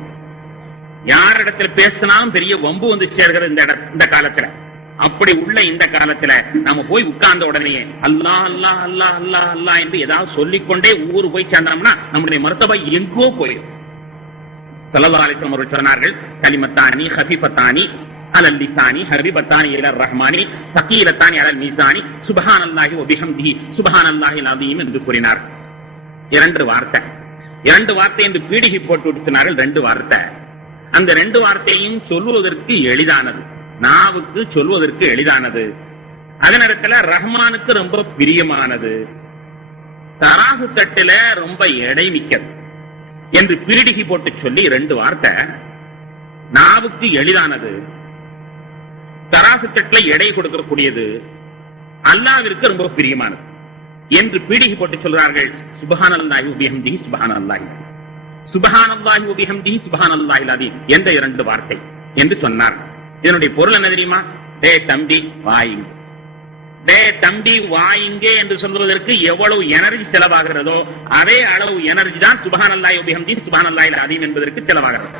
யாரிடத்துல பேசினாலும் பெரிய வம்பு வந்து சேர்கிறது இந்த காலத்துல. அப்படி உள்ள இந்த காலத்துல நம்ம போய் உட்கார்ந்த உடனே அல்லாஹ் அல்லாஹ் அல்லாஹ் அல்லாஹ் அல்லாஹ் என்று ஏதாவது சொல்லிக்கொண்டே ஊரு போய் சேர்ந்தோம்னா நம்முடைய மருத்துவ எங்கோ போயிடும். ஸல்லல்லாஹு அலைஹி வஸல்லம் அவர்கள் சொன்னார்கள், கலிமத்தானி ஹஃபீஃபத்தானி அலல் லிசானி ஹபீபத்தானி இலர் ரஹ்மானி ஸகீலத்தானி அலல் மீசானி சுப்ஹானல்லாஹி வ பிஹம்திஹி சுப்ஹானல்லாஹில் அஸீம் என்று கூறினார். இரண்டு வார்த்தை என்று பீடிகை போட்டு சொன்னார்கள். 2 வார்த்தை. அந்த 2 வார்த்தையும் சொல்வதற்கு எளிதானது, நாவுக்கு சொல்வதற்கு எளிதானது, அதனிடத்துல ரஹ்மானுக்கு ரொம்ப பிரியமானது, தராசு தட்டுல ரொம்ப எடை மிக்கது என்று பீடிகை போட்டு சொல்லி 2 வார்த்தை நாவுக்கு எளிதானது, தராசு தட்டுல எடை கொடுக்கக்கூடியது, அல்லாஹ்விற்கு ரொம்ப பிரியமானது என்று பீடிகை போட்டு சொல்றார்கள். சுப்ஹானல்லாஹி வ பிஹம்திஹி சுப்ஹானல்லாஹி சுப்ஹானல்லாஹி வ பிஹம்திஹி சுப்ஹானல்லாஹில் அஸீம் என்ற 2 வார்த்தை என்று சொன்னார். இதனுடைய பொருள் என்ன தெரியுமா? டே தம்பி வாயிங்க, டே தம்பி வாயிங்க என்று சொல்வதற்கு எவ்வளவு எனர்ஜி செலவாகிறதோ அதே அளவு எனர்ஜி தான் சுப்ஹானல்லாஹி வ பிஹம்திஹி சுப்ஹானல்லாஹில் அஸீம் என்பதற்கு செலவாகிறது.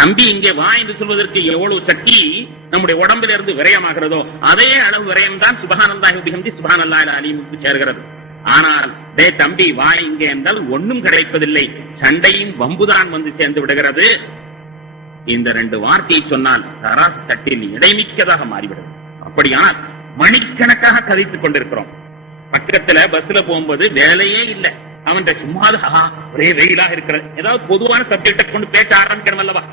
தம்பி இங்கே வா என்று சொல்வதற்கு எவ்வளவு சக்தி நம்முடைய உடம்பில் இருந்து விரயமாகிறதோ அதே அளவு விரயம் தான் சுப்ஹானல்லாஹி வ பிஹம்திஹி சுப்ஹானல்லாஹில் அஸீமுக்கு சேர்கிறது. ஆனால் டே தம்பி வா இங்கே என்றால் ஒன்றும் கிடைப்பதில்லை, சண்டையும் வம்புதான் வந்து சேர்ந்து விடுகிறது. இந்த 2 வார்த்தையை சொன்னால் தராசு தட்டில் இடைமிக்கதாக மாறிவிடும். அப்படியானால் மணிக்கணக்காக கதைத்துக் கொண்டிருக்கிறோம். பக்கத்துல பஸ்ல போகும்போது வேலையே இல்லை, அவன் சும்மா ஒரே வெயிலாக இருக்கிறது. ஏதாவது பொதுவான சப்ஜெக்டை கொண்டு பேச ஆரம்பிக்கணும் அல்லவா?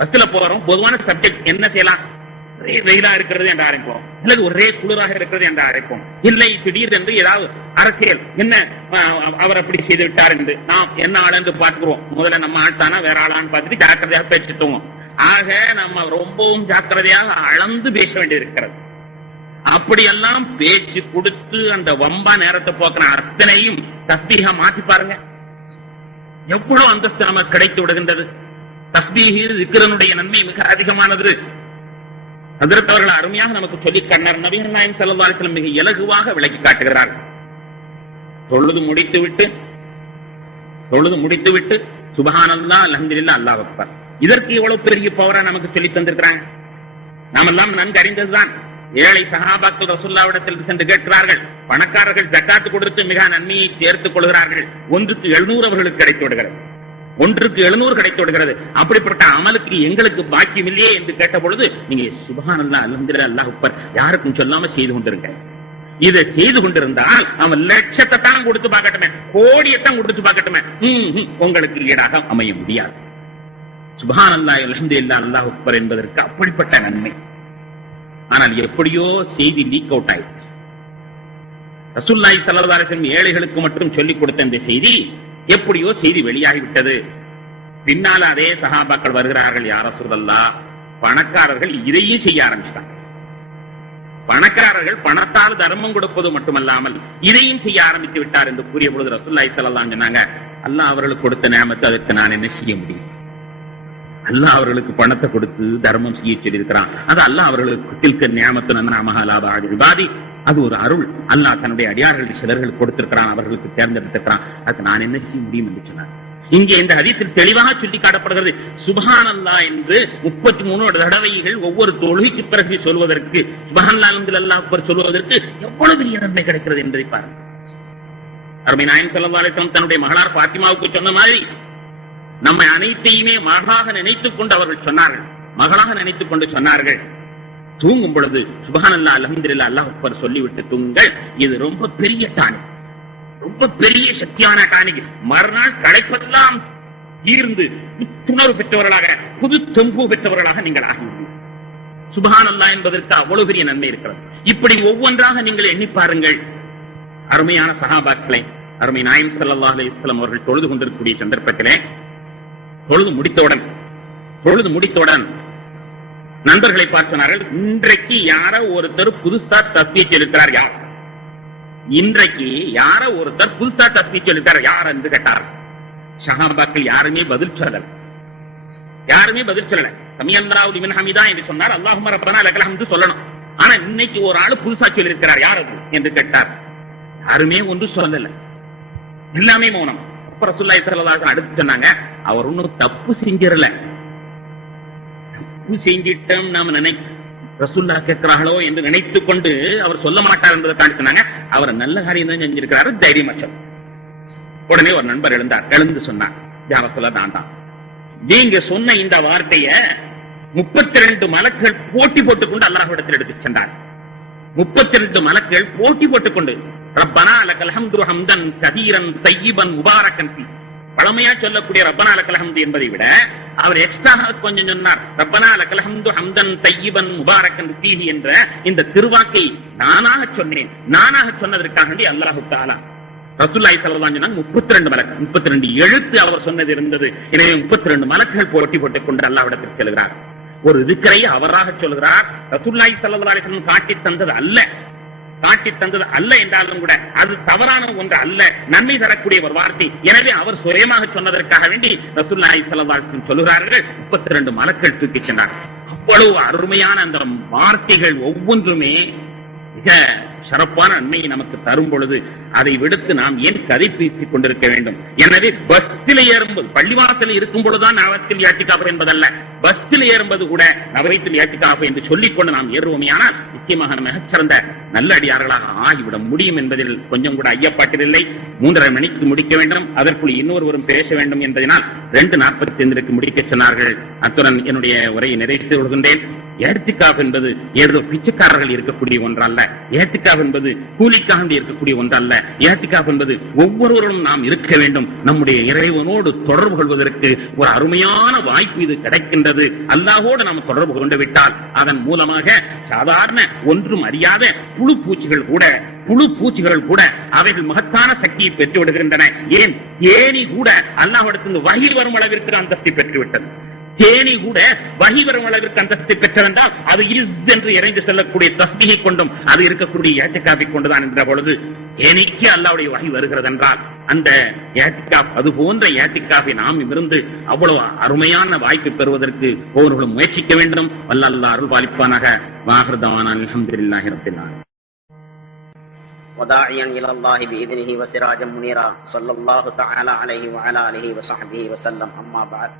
பஸ்ல போறோம், பொதுவான சப்ஜெக்ட் என்ன செய்யலாம்? ஒரே வெயிலா இருக்கிறது என்று ஆரம்பிப்போம், அல்லது ஒரே குளிராக இருக்கிறது என்று ஆரம்பிப்போம். இல்லை திடீர் என்று ஏதாவது அரசியல் என்ன அவர் அப்படி செய்து விட்டார் என்று நாம் என்ன ஆள் என்று பார்க்கிறோம். முதல்ல நம்ம ஆள்தானா வேற ஆளான்னு பார்த்துட்டு ஜாக்கிரதையாக பேசிட்டோம். ஆக நம்ம ரொம்பவும் ஜாக்கிரதையாக அளந்து பேச வேண்டியிருக்கிறது. அப்படியெல்லாம் பேச்சு கொடுத்து அந்த வம்பா நேரத்தை போக்கிற அத்தனையும் தஸ்பீஹா மாற்றி பாருங்க, எவ்வளவு அந்தஸ்து நமக்கு கிடைத்து விடுகின்றது. தஸ்பீஹ் திக்ரனுடைய நன்மை மிக அதிகமானது. ஹஜ்ரத் அவர்கள் அருமையாக நமக்கு சொல்லி காட்டினார். நபிகள் நாயகம் ஸல்லல்லாஹு அலைஹி வஸல்லம் மிக இலகுவாக விளக்கி காட்டுகிறார். தொழுது முடித்துவிட்டு சுப்ஹானல்லாஹ் அல்ஹம்துலில்லாஹ் அல்லாஹ் அக்பர், இதற்கு எவ்வளவு பெரிய பவரா நமக்கு சொல்லி தந்திருக்கிறாங்க. நாமெல்லாம் நன்கு அறிந்ததுதான். ஏழை சஹாபாக்கள் ரசூலுல்லாஹ்விடத்தில் சென்று கேட்கிறார்கள். பணக்காரர்கள் ஜக்காத்து கொடுத்து மிக நன்மையை சேர்த்துக் கொள்கிறார்கள். 1க்கு 700 அவர்களுக்கு கிடைத்து விடுகிறது. 1க்கு 700 கிடைத்து விடுகிறது. அப்படிப்பட்ட அமலுக்கு எங்களுக்கு பாக்கியம் இல்லையே என்று கேட்ட பொழுது, நீங்க சுப்ஹானல்லாஹ் அல்ஹம்துலில்லாஹ் அல்லாஹ் அக்பர் யாருக்கும் சொல்லாம செய்து கொண்டிருங்க. இதை செய்து கொண்டிருந்தால் அவன் லட்சத்தை தான் கொடுத்து பார்க்கட்டுமே, கோடியத்தான் கொடுத்து பார்க்கட்டுமே, உங்களுக்கு ஈடாக அமைய முடியாது. சுப்ஹானல்லாஹ் அல்ஹம்துலில்லாஹ் அல்லாஹ் அக்பர் என்பதற்கு அப்படிப்பட்ட நன்மை. ஆனால் எப்படியோ செய்தி லீக் அவுட் ஆயிடுச்சு. ரசூலுல்லாஹி ஸல்லல்லாஹு அலைஹி வஸல்லம் ஏழைகளுக்கு மட்டும் சொல்லிக் கொடுத்த இந்த செய்தி எப்படியோ செய்தி வெளியாகிவிட்டது. பின்னால அதே சஹாபாக்கள் வருகிறார்கள், யா ரசூலல்லாஹ் பணக்காரர்கள் இதையும் செய்ய ஆரம்பிச்சிட்டாங்க. பணக்காரர்கள் பணத்தால் தர்மம் கொடுப்பது மட்டுமல்லாமல் இதையும் செய்ய ஆரம்பித்து விட்டார் என்று கூறிய பொழுது ரசூலுல்லாஹி ஸல்லல்லாஹு அலைஹி வஸல்லம் சொன்னாங்க, அல்லாஹ் அவர்களுக்கு கொடுத்த நியமத்தை அதற்கு நான் என்ன செய்ய முடியும்? அல்லாஹ் அவர்களுக்கு பணத்தை கொடுத்து தர்மம் செய்ய சொல்லியிருக்கிறான். அது அல்லாஹ் அவர்களுக்கு தில்க நியமத்துன் அன்அமஹா அலா இபாதி, அது ஒரு அருள். அல்லாஹ் தன்னுடைய அடியார்கள் சிலர்கள் கொடுத்திருக்கிறான், அவர்களுக்கு தேர்ந்தெடுத்திருக்கிறான். அதுக்கு நான் என்ன செய்ய முடியும் என்று சொன்னார். இங்கே இந்த ஹதீஸில் தெளிவாக சுட்டி காட்டப்படுகிறது. சுப்ஹானல்லாஹ் என்று 33 தடவைகள் ஒவ்வொரு தொழுகைக்கு பிறகு சொல்வதற்கு, சுப்ஹானல்லாஹ் அல்ஹம்துலில்லாஹ் அக்பர் சொல்வதற்கு எவ்வளவு பெரிய நன்மை கிடைக்கிறது என்பதை பாருங்கள். அருமை நாயகம் ஸல்லல்லாஹு அலைஹி வஸல்லம் தன்னுடைய மகளார் ஃபாத்திமாவுக்கு சொன்ன மாதிரி நம்மை அனைத்தையுமே மகளாக நினைத்துக் கொண்டு அவர்கள் சொன்னார்கள், மகளாக நினைத்துக் கொண்டு சொன்னார்கள், தூங்கும் பொழுது சுப்ஹானல்லாஹ் அல்ஹம்துலில்லாஹ் அல்லாஹ் அக்பர் சொல்லிவிட்டு தூங்குங்கள். இது ரொம்ப பெரிய டானிக், ரொம்ப பெரிய சக்தியான டானிக். மறுநாள் களைப்பெல்லாம் ஈர்ந்து புத்துணர்வு பெற்றவர்களாக, புது தெம்பு பெற்றவர்களாக நீங்கள் ஆகிவிடுங்கள். சுப்ஹானல்லாஹ் என்பதற்கு அவ்வளவு பெரிய நன்மை இருக்கிறது. இப்படி ஒவ்வொன்றாக நீங்கள் எண்ணி பாருங்கள். அருமையான சஹாபாக்களை, அருமை நாயகம் ஸல்லல்லாஹு அலைஹி வஸல்லம் அவர்கள் தொழுது கொண்டிருக்கக்கூடிய சந்தர்ப்பத்திலே தொழுது முடித்தவுடன் நண்பர்களை பார்த்து சொன்னார்கள், இன்றைக்கு யாரோ ஒருத்தர் புதுசா தஸ்பீஹ் சொல்லிருக்கிறார் யார்? இன்றைக்கு யாரோ ஒருத்தர் புதுசா தஸ்பீஹ் சொல்லிருக்கிறார் யார் என்று கேட்டார். சஹாபாக்கள் யாருமே பதில் சொல்லல. சமிஅல்லாஹு லிமன் ஹமிதா என்று சொன்னார், அல்லாஹும்ம ரப்பனா லக்கல் ஹம்து சொல்லணும். ஆனா இன்னைக்கு ஒரு ஆளு புதுசா சொல்லிருக்கிறார் யார் அது என்று கேட்டார். யாருமே ஒன்று சொல்லல, எல்லாமே மௌனம். அப்ப ரசூலுல்லாஹி ஸல்லல்லாஹு அலைஹி வஸல்லம் அடுத்து சொன்னாங்க, அவர் ஒன்னும் தப்பு செஞ்சிரல. தப்பு செஞ்சிட்டோம் நாம ரசூலுல்லாஹ் கேட்கிறார்களோ என்று நினைத்துக் கொண்டு அவர் சொல்ல மாட்டார் என்பதை சொன்னாங்க. அவர் நல்ல காரியம் தான் செஞ்சிருக்கிறாரு, தைரியமற்ற. உடனே ஒரு நண்பர் எழுந்து சொன்னார், யா ரசூலல்லாஹ், நான் நீங்க சொன்ன இந்த வார்த்தைய 32 மலக்குகள் போட்டி போட்டுக்கொண்டு அல்லாஹ்விடத்தில் எடுத்து சென்றார். 32 மலக்குகள் போட்டி போட்டுக்கொண்டு ரப்பனா லக்கல் ஹம்து ஹம்தன் கதீரன் தய்யிபன் முபாரக்கன் ஃபீ, பழமையா சொல்லக்கூடிய ரப்பனா லக்கல் ஹம்து என்பதை விட அவர் எக்ஸ்ட்ரா கொஞ்சம் சொன்னார். ரப்பனா லக்கல் ஹம்து ஹம்தன் தய்யிபன் முபாரக்கன் ஃபீ என்ற இந்த திருவாக்கை நானாக சொன்னதற்காக வேண்டி அல்லாஹ் தஆலா ரசூலுல்லாஹி ஸல்லல்லாஹு அலைஹி வஸல்லம் 32 மலக்கு, 32 எழுத்து அவர் சொன்னது இருந்தது. எனவே 32 மலக்குகள் போட்டி போட்டுக் கொண்டு அல்லாஹ்விடத்தில் செல்கிறார். ஒரு திக்ரை அவராக சொல்கிறார். ரசூலுல்லாஹி ஸல்லல்லாஹு அலைஹி வஸல்லம் காட்டித் தந்தது அல்ல என்றாலும் கூட அது தவறான ஒன்று அல்ல, நன்மை தரக்கூடிய ஒரு வார்த்தை. எனவே அவர் சுயமாக சொன்னதற்காக வேண்டி ரசூலுல்லாஹி ஸல்லல்லாஹு அலைஹி வஸல்லம் சொல்கிறார்கள், 32 மலக்குகள் தூக்கிச் சென்றார். அவ்வளவு அருமையான அந்த வார்த்தைகள் ஒவ்வொன்றுமே மிக சிறப்பான நன்மையை நமக்கு தரும் பொழுது அதை விடுத்து நாம் ஏன் கதை பேசிக் கொண்டிருக்க வேண்டும்? எனவே பஸ்ஸில் ஏறும்போது, பள்ளிவாசலில் இருக்கும் பொழுதுதான் நவத்தில் இஅ்திகாஃப் என்பதல்ல, பஸ்ஸில் ஏறும்போது கூட நவத்தில் இஅ்திகாஃப் என்று சொல்லிக்கொண்டு நாம் ஏறுவோமையானால் நிச்சயமாக மிகச்சிறந்த நல்ல அடியார்களாக ஆகிவிட முடியும் என்பதில் கொஞ்சம் கூட ஐயப்பாட்டில்லை. 3:30 மணிக்கு முடிக்க வேண்டும், அதற்குள் இன்னொருவரும் பேச வேண்டும் என்பதனால் 2:45 முடிக்க சொன்னார்கள். அத்துடன் என்னுடைய உரையை நிறைவேற்றி கொள்கின்றேன். இஅ்திகாஃப் என்பது ஏதோ பிச்சைக்காரர்கள் இருக்கக்கூடிய ஒன்றல்ல. இஅ்திகாஃப் என்பது கூலிக்காக இருக்கக்கூடிய ஒன்றல்ல. இஅ்திகாஃப் என்பது ஒவ்வொருவரும் நாம் இருக்க வேண்டும். நம்முடைய இறைவனோடு தொடர்பு கொள்வதற்கு ஒரு அருமையான வாய்ப்பு இது கிடைக்கின்றது. அல்லாஹ்வோடு நாம் தொடர்பு கொண்டு விட்டால் அதன் மூலமாக சாதாரண ஒன்றும் அறியாத புழு பூச்சிகள் கூட அவைகள் மகத்தான சக்தியை பெற்று விடுகின்றன. ஏன் தேனி கூட அல்லாஹ்விடத்திலிருந்து வஹி வரும் அளவிற்கு அந்தஸ்தை பெற்றுவிட்டது. தேனி கூட வஹி வரும் அளவிற்கு அந்தஸ்தை பெற்றதென்றால் அது இஸ் என்று இறைந்து செல்லக்கூடிய தஸ்பீஹை கொண்டும் அது இருக்கக்கூடிய இஅ்திகாஃபை கொண்டுதான் என்ற பொழுது தேனிக்கு அல்லாஹ்வுடைய வஹி வருகிறது என்றால் அந்த இஅ்திகாஃப், அது போன்ற இஅ்திகாஃபை நாம் இருந்து அவ்வளவு அருமையான வாய்ப்பு பெறுவதற்கு ஒவ்வொருவரும் முயற்சிக்க வேண்டும். வல்லல்லாஹ் அருள் பாலிப்பானாக. வாஹிர் தவானா அல்ஹம்துலில்லாஹி ரப்பில் ஆலமீன். وداعيا إلى الله بإذنه وسراجا منيرا صلى الله تعالى عليه وعلى آله وصحبه وسلم. أما بعد،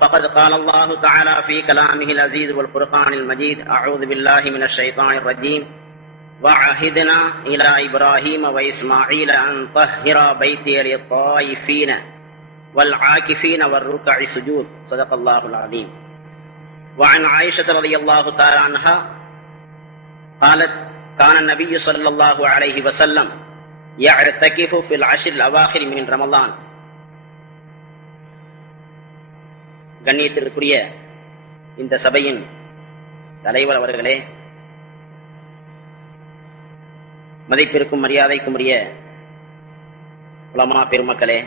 فقد قال الله تعالى في كلامه العزيز والفرقان المجيد: أعوذ بالله من الشيطان الرجيم. وعهدنا إلى إبراهيم وإسماعيل أن طهر بيتي للطائفين والعاكفين والركع السجود. صدق الله العظيم. وعن عائشة رضي الله تعالى عنها قالت: كان النبي صلى الله عليه وسلم يعتكف في العشر الأواخر من رمضان. கண்ணியத்திற்குரிய இந்த சபையின் தலைவர் அவர்களே, மதிப்பிற்கும் மரியாதைக்கும் உரிய உலமா பெருமக்களே,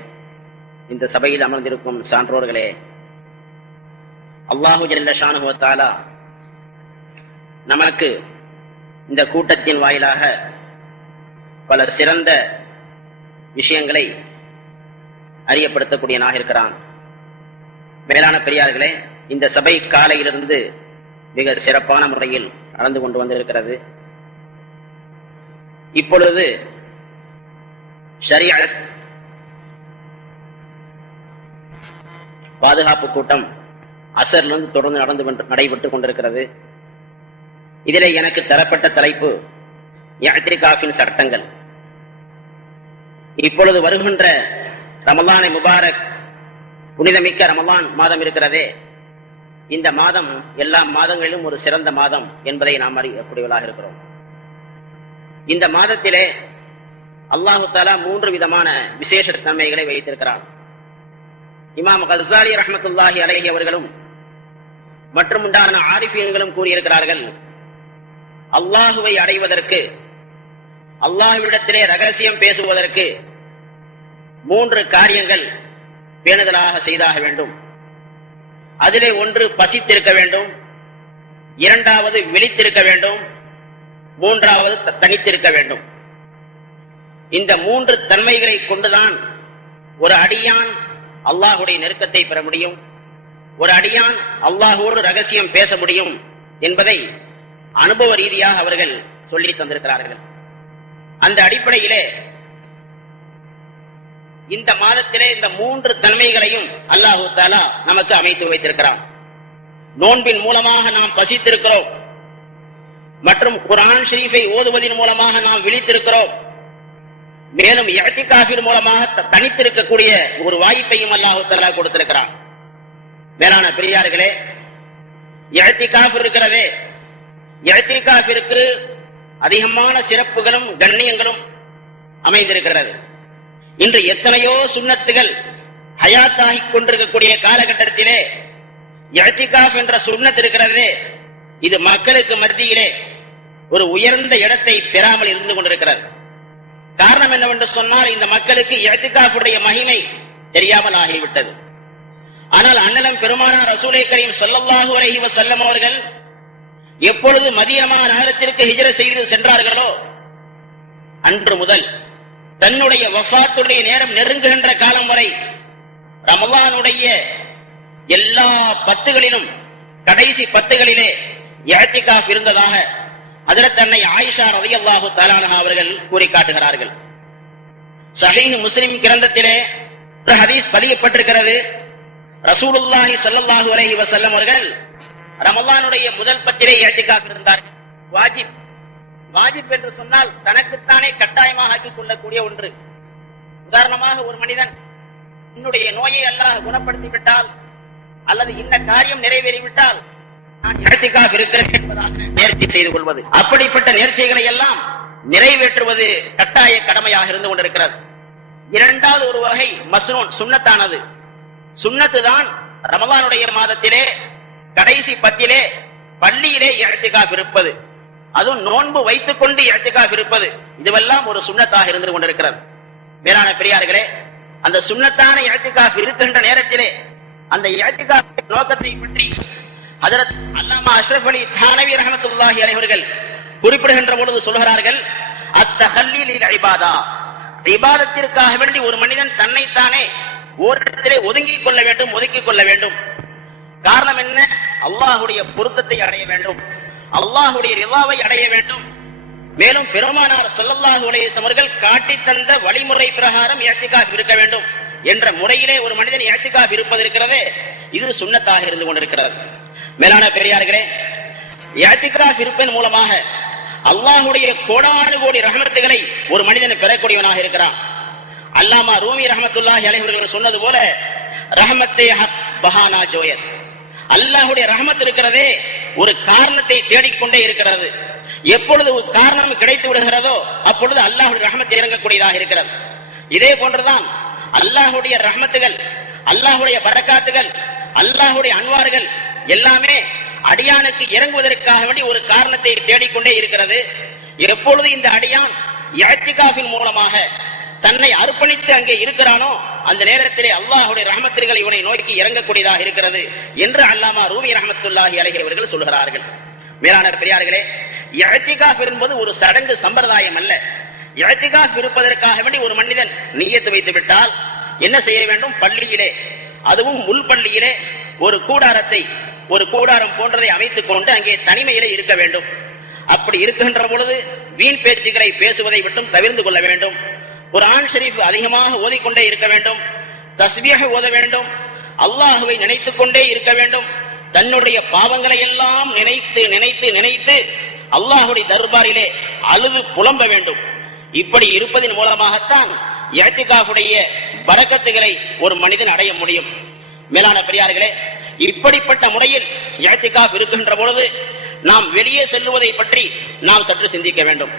இந்த சபையில் அமர்ந்திருக்கும் சான்றோர்களே, அல்லாஹு ஜல்ல ஷானுஹு வ தஆலா நமக்கு இந்த கூட்டத்தின் வாயிலாக பல சிறந்த விஷயங்களை அறியப்படுத்தக்கூடியனாக இருக்கிறான். மேலான பெரியார்களே, இந்த சபை காலையிலிருந்து மிக சிறப்பான முறையில் நடந்து கொண்டு வந்திருக்கிறது. இப்பொழுது ஷரீஅத் பாதுகாப்பு கூட்டம் அசரிலிருந்து தொடர்ந்து நடைபெற்றுக் கொண்டிருக்கிறது. இதிலே எனக்கு தரப்பட்ட தலைப்பு இஅ்திகாஃபின் சட்டங்கள். இப்பொழுது வருகின்ற ரமலானை முபாரக், புனிதமிக்க ரமலான் மாதம் இருக்கிறதே, இந்த மாதம் எல்லா மாதங்களிலும் ஒரு சிறந்த மாதம் என்பதை நாம் அறியக்கூடியவர்களாக இருக்கிறோம். இந்த மாதத்திலே அல்லாஹு தஆலா 3 விதமான விசேஷ தன்மைகளை வைத்திருக்கிறார். இமாம் கஸ்ஸாலி ரஹ்மத்துல்லாஹி அலைஹி அவர்களும் மற்றும் உண்டான ஆரிஃபீன்களும் கூறியிருக்கிறார்கள், அல்லாஹுவை அடைவதற்கு, அல்லாஹ்விடத்திலே ரகசியம் பேசுவதற்கு 3 காரியங்கள் பேணுதலாக செய்தாக வேண்டும். அதிலே ஒன்று பசித்திருக்க வேண்டும், இரண்டாவது விழித்திருக்க வேண்டும், மூன்றாவது தனித்திருக்க வேண்டும். இந்த மூன்று தன்மைகளை கொண்டுதான் ஒரு அடியான் அல்லாஹுடைய நெருக்கத்தை பெற முடியும், ஒரு அடியான் அல்லாஹோடு ரகசியம் பேச முடியும் என்பதை அனுபவ ரீதியாக அவர்கள் சொல்லி தந்திருக்கிறார்கள். அந்த அடிப்படையிலே இந்த மாதத்திலே இந்த மூன்று தன்மைகளையும் அல்லாஹு தஆலா நமக்கு அமைத்து வைத்திருக்கிறான். நோன்பின் மூலமாக நாம் பசித்திருக்கிறோம், மற்றும் குர்ஆன் ஷரீஃபை ஓதுவதன் மூலமாக நாம் விழித்திருக்கிறோம். மேலும் இஅ்திகாஃபின் மூலமாக தனித்திருக்கக்கூடிய ஒரு வாய்ப்பையும் அல்லாஹு தஆலா கொடுத்திருக்கிறான். மேலான பெரியார்களே, இஅ்திகாஃப் இருக்கிறதே, இஅ்திகாஃபிற்கு அதிகமான சிறப்புகளும் கண்ணியங்களும் அமைந்திருக்கிறது. இன்று எத்தனையோ சுன்னத்துகள் ஹயாத்தாகிக் கொண்டிருக்கக்கூடிய காலகட்டத்திலே இஅ்திகாஃப் என்ற சுன்னத் இருக்கிறதே, இது மக்களுக்கு மத்தியிலே ஒரு உயர்ந்த இடத்தை பெறாமல் இருந்து கொண்டிருக்கிறது. காரணம் என்னவென்று சொன்னால், இந்த மக்களுக்கு இஅ்திகாஃபுடைய மகிமை தெரியாமல் ஆகிவிட்டது. ஆனால் அண்ணலம் பெருமானார் ரசூலே கரீம் ஸல்லல்லாஹு அலைஹி வஸல்லம் அவர்கள் எப்பொழுது மதீனா நகரத்திற்கு ஹிஜ்ரத் செய்து சென்றார்களோ அன்று முதல் தன்னுடைய வஃபாத்துடைய நேரம் நெருங்குகின்ற காலம் வரை ரமலானுடைய எல்லா பத்துகளிலும் கடைசி பத்துகளிலே இஅ்திகாஃப் இருந்ததாக ஹஜ்ரத் அன்னை ஆயிஷா ரலியல்லாஹு தஆலா அன்ஹா அவர்கள் கூறி காட்டுகிறார்கள். ஸஹீஹ் முஸ்லிம் கிரந்தத்திலே ஒரு ஹதீஸ் பதியப்பட்டிருக்கிறது. ரசூலுல்லாஹி ஸல்லல்லாஹு அலைஹி வஸல்லம் அவர்கள் ரமலானுடைய முதல் பத்திலே இஅ்திகாஃப் இருந்தார்கள். வாஜிப் என்று சொன்னால் தனக்குத்தானே கட்டாயமாக ஆக்கிக் கொள்ளக்கூடிய ஒன்று. உதாரணமாக, ஒரு மனிதன் என்னுடைய நோயை அல்லாஹ் குணப்படுத்தி விட்டால் அல்லது இந்த காரியம் நிறைவேறிவிட்டால் நான் இஅ்திகாஃப் இருக்கிறேன் என்பதாக நேர்ச்சி செய்து கொள்வது, அப்படிப்பட்ட நேர்ச்சிகளை எல்லாம் நிறைவேற்றுவது கட்டாய கடமையாக இருந்து கொண்டிருக்கிறது. இரண்டாவது ஒரு வகை மஸ்னூன், சுன்னத்தானது. சுன்னத்து தான் ரமலானுடைய மாதத்திலே கடைசி பத்திலே பள்ளியிலே இஅ்திகாஃப் இருப்பது, அதுவும் நோன்பு வைத்துக் கொண்டு இஅ்திகாஃப் இருப்பது, இதுவெல்லாம் ஒரு சுன்னத்தாக இருந்து கொண்டிருக்கிறது. மேலான பெரியார்களே, அந்த சுன்னத்தான இஅ்திகாஃப் இருக்கின்ற நேரத்திலே அந்த இஅ்திகாஃப் நோக்கத்தை பற்றி ஹஜ்ரத் அல்லாமா அஷ்ரஃப் அலி தானவி ரஹ்மத்துல்லாஹி அலைஹி அவர்கள் குறிப்பிடுகின்ற பொழுது சொல்கிறார்கள், அத்தஹல்லி லில் இபாதா, இபாதத்திற்காக வேண்டி ஒரு மனிதன் தன்னைத்தானே ஓரிடத்திலே ஒதுக்கிக் கொள்ள வேண்டும். காரணம் என்ன? அல்லாஹுடைய பொருத்தத்தை அடைய வேண்டும், அல்லாஹுடைய ரிவாவை அடைய வேண்டும். மேலும் பெருமானார் ஸல்லல்லாஹு அலைஹி வஸல்லம் அவர்கள் காட்டி தந்த வழிமுறை பிரகாரம் இஅ்திகாஃப் இருக்க வேண்டும் என்ற முறையிலே ஒரு மனிதன் இஅ்திகாஃப் இருப்பது இருக்கிறதே, இது சுன்னத்தாக இருந்து கொண்டிருக்கிறது. மேலான பெரியார்களே, இஅ்திகாஃப் இருப்பதன் மூலமாக அல்லாஹுடைய கோடானு கோடி ரஹ்மத்துகளை ஒரு மனிதன் பெறக்கூடியவனாக இருக்கிறான். அல்லாமா ரூமி ரஹ்மத்துல்லாஹி அலைஹி அவர்கள் சொன்னது போல, ரஹ்மத்தே ஹக் பஹானா ஜோயத், அல்லாஹுடைய ரஹ்மத் இருக்கிறதே ஒரு காரணத்தை தேடிக்கொண்டே இருக்கிறது. எப்பொழுது ஒரு காரணம் கிடைத்து விடுகிறதோ அப்பொழுது அல்லாஹுடைய ரஹ்மத் இறங்கக்கூடியதாக இருக்கிறது. இதே போன்றுதான் அல்லாஹுடைய ரஹ்மத்துகள், அல்லாஹுடைய பரக்காத்துகள், அல்லாஹுடைய அன்வார்கள் எல்லாமே அடியானுக்கு இறங்குவதற்காக வேண்டி ஒரு காரணத்தை தேடிக்கொண்டே இருக்கிறது. எப்பொழுது இந்த அடியான் இஅ்திகாஃபின் மூலமாக தன்னை அர்ப்பணித்து அங்கே இருக்கிறானோ அந்த நேரத்திலே அல்லாஹுடைய ரஹ்மத்துகள் இவனை நோக்கி இறங்கக்கூடியதாக இருக்கிறது என்று அல்லாமா ரூமி ரஹ்மத்துல்லாஹி அலைஹி அவர்கள் சொல்கிறார்கள். மேலான பெரியார்களே, இஅ்திகாஃப் என்பது ஒரு சடங்கு சம்பிரதாயம் அல்ல. இஅ்திகாஃப் இருப்பதற்காக வேண்டி ஒரு மனிதன் நிய்யத்து வைத்து விட்டால் என்ன செய்ய வேண்டும்? பள்ளியிலே, அதுவும் உள் பள்ளியிலே ஒரு கூடாரம் போன்றதை அமைத்துக் கொண்டு அங்கே தனிமையிலே இருக்க வேண்டும். அப்படி இருக்கின்ற பொழுது வீண் பேச்சுக்களை பேசுவதை விட்டும் தவிர்த்து கொள்ள வேண்டும். குர்ஆன் ஷரீஃப் அதிகமாக ஓதிக்கொண்டே இருக்க வேண்டும், தஸ்பீஹ் ஓத வேண்டும், அல்லாஹுவை நினைத்துக் கொண்டே இருக்க வேண்டும். தன்னுடைய பாவங்களை எல்லாம் நினைத்து நினைத்து நினைத்து அல்லாஹுடைய தர்பாரிலே அழுது புலம்ப வேண்டும். இப்படி இருப்பதன் மூலமாகத்தான் இஅ்திகாஃபுடைய பரக்கத்துகளை ஒரு மனிதன் அடைய முடியும். மேலான பெரியார்களே, இப்படிப்பட்ட முறையில் இஅ்திகாஃப் இருக்கின்ற பொழுது நாம் வெளியே செல்லுவதை பற்றி நாம் சற்று சிந்திக்க வேண்டும்.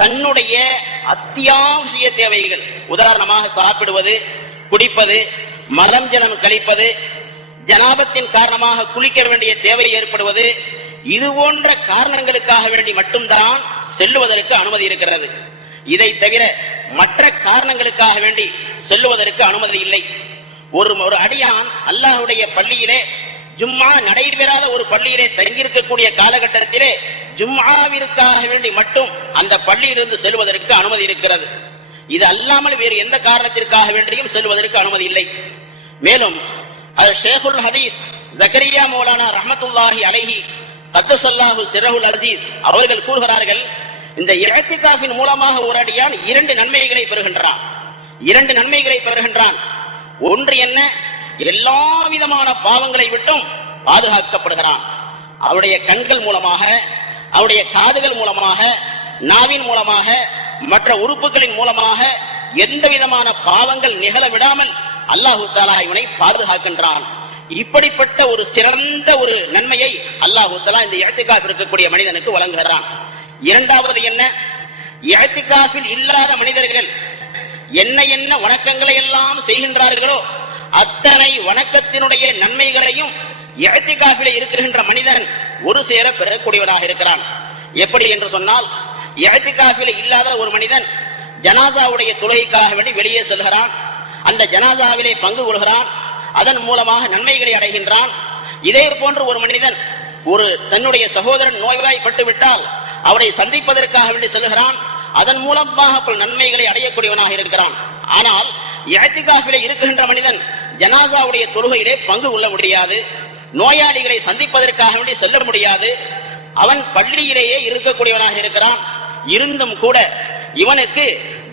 தன்னுடைய அத்தியாவசிய தேவைகள், உதாரணமாக சாப்பிடுவது, குடிப்பது, மலம் ஜலம் கழிப்பது, ஜனாபத்தின் காரணமாக குளிக்க வேண்டிய தேவை ஏற்படுவது, இது போன்ற காரணங்களுக்காக வேண்டி மட்டும்தான் செல்லுவதற்கு அனுமதி இருக்கிறது. இதை தவிர மற்ற காரணங்களுக்காக வேண்டி செல்லுவதற்கு அனுமதி இல்லை. ஒரு அடியான் அல்லாஹுடைய பள்ளியிலே ஜும்மா நடைபெறாத ஒரு பள்ளியிலே தங்கியிருக்கக்கூடிய காலகட்டத்திலே ஜும்மாவிற்காக வேண்டி மட்டும் அந்த பள்ளியிலிருந்து செல்வதற்கு அனுமதி இருக்கிறது. இது அல்லாமல் வேறு எந்த காரணத்திற்காக வேண்டியும் செல்வதற்கு அனுமதி இல்லை. மேலும் ஷேகுல் ஹதீஸ் ஜக்கரியா மௌலானா ரஹ்மத்துல்லாஹி அலைஹி கத்தஸல்லாஹு சிர்ரஹுல் அஸீஸ் அவர்கள் கூறுகிறார்கள், இந்த இஅ்திகாஃபின் மூலமாக ஒரு அடியான் 2 நன்மைகளை பெறுகின்றான். 2 நன்மைகளை பெறுகின்றான். ஒன்று என்ன? எல்லா விதமான பாவங்களை விட்டும் பாதுகாக்கப்படுகிறான். அவருடைய கண்கள் மூலமாக, அவருடைய காதுகள் மூலமாக, நாவின் மூலமாக, மற்ற உறுப்புகளின் மூலமாக எந்த விதமான பாவங்கள் நிகழ விடாமல் அல்லாஹு தஆலா இவனை பாதுகாக்கின்றான். இப்படிப்பட்ட ஒரு சிறந்த ஒரு நன்மையை அல்லாஹு தஆலா இந்த இஅ்திகாஃப் இருக்கக்கூடிய மனிதனுக்கு வழங்குகிறான். இரண்டாவது என்ன? இஅ்திகாஃபில் இல்லாத மனிதர்கள் என்ன என்ன வணக்கங்களை எல்லாம் செய்கின்றார்களோ அத்தனை வணக்கத்தினுடைய நன்மைகளையும் இஅ்திகாஃபிலே இருக்கின்ற மனிதன் ஒரு சேர பெறக்கூடியவனாக இருக்கிறான். எப்படி என்று சொன்னால், இஅ்திகாஃபிலே இல்லாத ஒரு மனிதன் ஜனாசாவுடைய தொழுகைக்காக வேண்டி வெளியே செல்கிறான். அந்த ஜனாசாவிலே பங்கு கொள்கிறான். அதன் மூலமாக நன்மைகளை அடைகின்றான். இதே போன்று ஒரு மனிதன் ஒரு தன்னுடைய சகோதரன் நோய்வாய்ப்பட்டு விட்டால் அவரை சந்திப்பதற்காக வேண்டி செல்கிறான். அதன் மூலமாக பல நன்மைகளை அடையக்கூடியவனாக இருக்கிறான். ஆனால் இஅ்திகாஃபிலே இருக்கின்ற மனிதன் ஜனாசாவுடைய தொழுகையிலே பங்கு கொள்ள முடியாது. நோயாளிகளை சந்திப்பதற்காக வேண்டி செல்ல முடியாது. அவன் பள்ளியிலேயே இருக்கக்கூடியவனாக இருக்கிறான். இருந்தும் கூட இவனுக்கு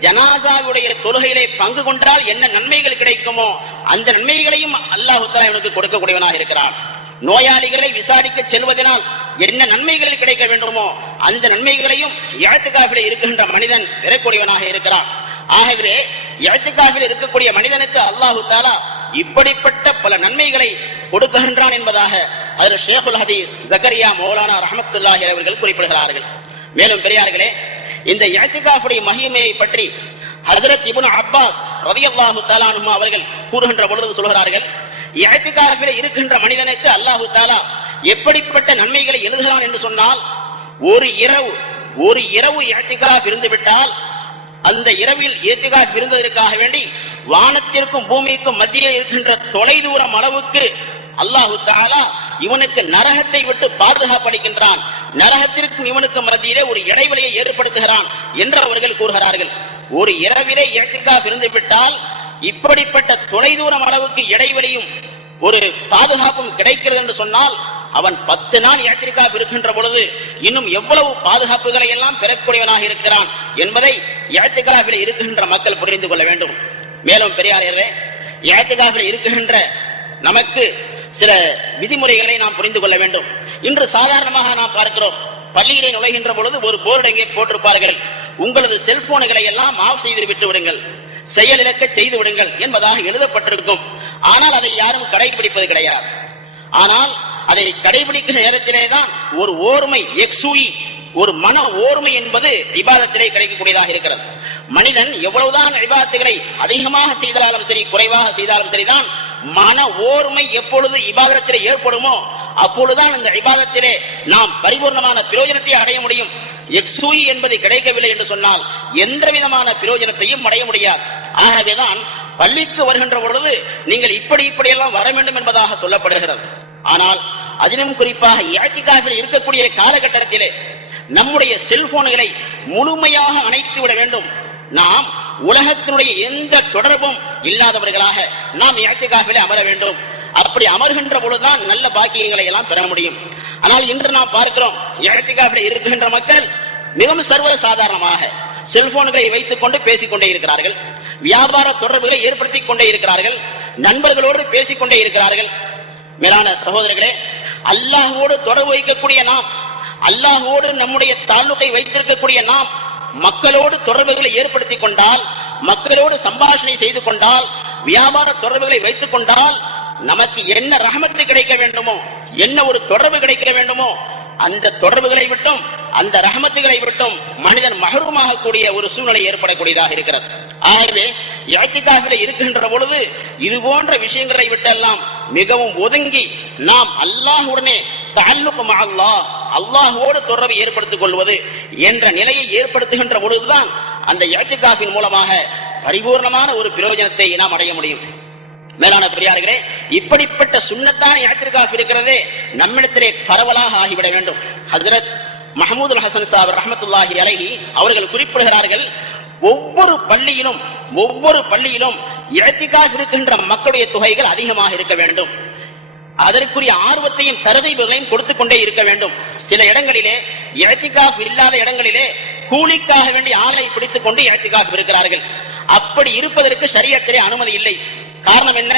ஜனாசாவுடைய தொழுகையிலே பங்கு கொண்டால் என்ன நன்மைகள் கிடைக்குமோ அந்த நன்மைகளையும் அல்லாஹ் தஆலா இவனுக்கு கொடுக்கக்கூடியவனாக இருக்கிறான். நோயாளிகளை விசாரிக்க செல்வதனால் என்ன நன்மைகள் கிடைக்க வேண்டுமோ அந்த நன்மைகளையும் இஅ்திகாஃபிலே இருக்கின்ற மனிதன் பெறக்கூடியவனாக இருக்கிறான். ஆகவே இஅ்திகாஃபில் இருக்கக்கூடிய மனிதனுக்கு அல்லாஹ் தஆலா இப்படிப்பட்ட பல நன்மைகளை கொடுக்கின்றான் என்பதாக அதில் ஷேகுல் ஹதீஸ் ஜக்கரியா மௌலானா ரஹ்மத்துல்லாஹி அவர்கள் குறிப்பிடுகிறார்கள். மேலும் பெரியார்களே, இந்த இஅ்திகாஃபுடைய மகிமையை பற்றி ஹஜ்ரத் இப்னு அப்பாஸ் ரலியல்லாஹு தஆலா அன்ஹு அவர்கள் கூறுகின்ற பொழுது சொல்கிறார்கள், இஅ்திகாஃபிலே இருக்கின்ற மனிதனுக்கு அல்லாஹ் தஆலா எப்படிப்பட்ட நன்மைகளை எழுதுகிறான் என்று சொன்னால், ஒரு இரவு இஅ்திகாஃப் இருந்துவிட்டால் அந்த இரவில் இஅ்திகாஃப் இருந்ததற்காக வேண்டி வானத்திற்கும் பூமிக்கும் மத்தியில் இருக்கின்ற தொலைதூரம் அளவுக்கு அல்லாஹ் தஆலா இவனுக்கு நரகத்தை விட்டு பாதுகாப்பளிக்கின்றான். நரகத்திற்கும் இவனுக்கு மத்தியிலே ஒரு இடைவெளியை ஏற்படுத்துகிறான் என்று அவர்கள் கூறுகிறார்கள். ஒரு இரவிலே இஅ்திகாஃப் இருந்துவிட்டால் இப்படிப்பட்ட தொலைதூரம் அளவுக்கு இடைவெளியும் ஒரு பாதுகாப்பும் கிடைக்கிறது என்று சொன்னால், அவன் 10 நாள் இஅ்திகாஃப் இருக்கின்ற பொழுது இன்னும் எவ்வளவு பாதுகாப்புகளை எல்லாம் பெறக்கூடியவனாக இருக்கிறான் என்பதை இஅ்திகாஃபிலே இருக்கின்ற மக்கள் புரிந்து கொள்ள வேண்டும். மேலும் பெரியார்களே, இஅ்திகாஃபிலே இருக்கின்ற நமக்கு சில விதிமுறைகளை நாம் புரிந்து கொள்ள வேண்டும். இன்று சாதாரணமாக நாம் பார்க்கிறோம், பள்ளியிலே நுழைகின்ற பொழுது ஒரு போர்டு எங்கே போட்டிருப்பார்கள், உங்களது செல்போன்களை எல்லாம் ஆஃப் செய்து விட்டு விடுங்கள், செயலிழக்க செய்து விடுங்கள் என்பதாக எழுதப்பட்டிருக்கும். ஆனால் அதை யாரும் கடைபிடிப்பது கிடையாது. ஆனால் அதை கடைபிடிக்கிற நேரத்திலேதான் ஒரு ஓர்மை, ஒரு மன ஓர்மை என்பது இபாதத்திலே கிடைக்கக்கூடியதாக இருக்கிறது. மனிதன் எவ்வளவுதான் இபாதத்துகளை அதிகமாக செய்தாலும் சரி, குறைவாக செய்தாலும் சரிதான், மன ஓர்மை எப்பொழுது இபாதத்திலே ஏற்படுமோ அப்பொழுதுதான் இந்த இபாதத்திலே நாம் பரிபூர்ணமான பிரயோஜனத்தை அடைய முடியும். எக்ஸூயி என்பது கிடைக்கவில்லை என்று சொன்னால் எந்த விதமான பிரயோஜனத்தையும் அடைய முடியாது. ஆகவேதான் பள்ளிக்கு வருகின்ற பொழுது நீங்கள் இப்படியெல்லாம் வர வேண்டும் என்பதாக சொல்லப்படுகிறது. ஆனால் அதிலும் குறிப்பாக இஅ்திகாஃபில் இருக்கக்கூடிய காலகட்டத்திலே நம்முடைய செல்போன்களை முழுமையாக அணைத்துவிட வேண்டும். நாம் உலகத்தினுடைய எந்த தொடர்பும் இல்லாதவர்களாக நாம் இஅ்திகாஃபிலே அமர வேண்டும். அப்படி அமர்கின்ற பொழுதுதான் நல்ல பாக்கியங்களை எல்லாம் பெற முடியும். ஆனால் இன்று நாம் பார்க்கிறோம், இஅ்திகாஃபிலே இருக்கின்ற மக்கள் மிகவும் சர்வ சாதாரணமாக செல்போன்களை வைத்துக் கொண்டு பேசிக் கொண்டே இருக்கிறார்கள். வியாபார தொடர்புகளை ஏற்படுத்திக் கொண்டே இருக்கிறார்கள். நண்பர்களோடு பேசிக் கொண்டே இருக்கிறார்கள். மேலான சகோதரர்களே, அல்லாஹ்வோடு தொடர்பு வைக்கக்கூடிய நாம், அல்லாஹ்வோடு நம்முடைய தாலுகை வைத்திருக்கக்கூடிய நாம் மக்களோடு தொடர்புகளை ஏற்படுத்திக் கொண்டால், மக்களோடு சம்பாஷணை செய்து கொண்டால், வியாபார தொடர்புகளை வைத்துக் கொண்டால், நமக்கு என்ன ரஹமத்து கிடைக்க வேண்டுமோ, என்ன ஒரு தொடர்பு கிடைக்க வேண்டுமோ அந்த தொடர்புகளை விட்டும் அந்த ரஹமத்துகளை விட்டும் மனிதன் மஹ்ரூமாக கூடிய ஒரு சூழ்நிலை ஏற்படக்கூடியதாக இருக்கிறது. ஆகவே இஅ்திகாஃபிலே இருக்கின்ற பொழுது இது போன்ற விஷயங்களை விட்டெல்லாம் மிகவும் ஒதுங்கி நாம் அல்லாஹ்வுடனே தஅல்லுக் மஅல்லாஹ், அல்லாஹ்வோடு தொடர்பை ஏற்படுத்திக் கொள்வது என்ற நிலையை ஏற்படுத்துகின்ற பொழுதுதான் அந்த இஅ்திகாஃபின் மூலமாக பரிபூர்ணமான ஒரு பிரயோஜனத்தை நாம் அடைய முடியும். மேலான பெரியார்களே, இப்படிப்பட்ட சுன்னத்தான இஅ்திகாஃப் இருக்கிறதே நம்மிடத்திலே பரவலாக ஆகிவிட வேண்டும். ஹஜ்ரத் மஹமூதுல் ஹசன் சாஹிப் ரஹ்மத்துல்லாஹி அலைஹி அவர்கள் குறிப்பிடுகிறார்கள், ஒவ்வொரு பள்ளியிலும் இஅ்திகாஃப் இருக்கின்ற மக்களுடைய தொகைகள் அதிகமாக இருக்க வேண்டும். அதற்குரிய ஆர்வத்தையும் தரதீபங்களையும் கொடுத்துக் கொண்டே இருக்க வேண்டும். சில இடங்களிலே இஅ்திகாஃப் இல்லாத இடங்களிலே கூலிக்காக வேண்டி ஆளை பிடித்துக் கொண்டு இஅ்திகாஃப் இருக்கிறார்கள். அப்படி இருப்பதற்கு ஷரியத்திலே அனுமதி இல்லை. காரணம் என்ன?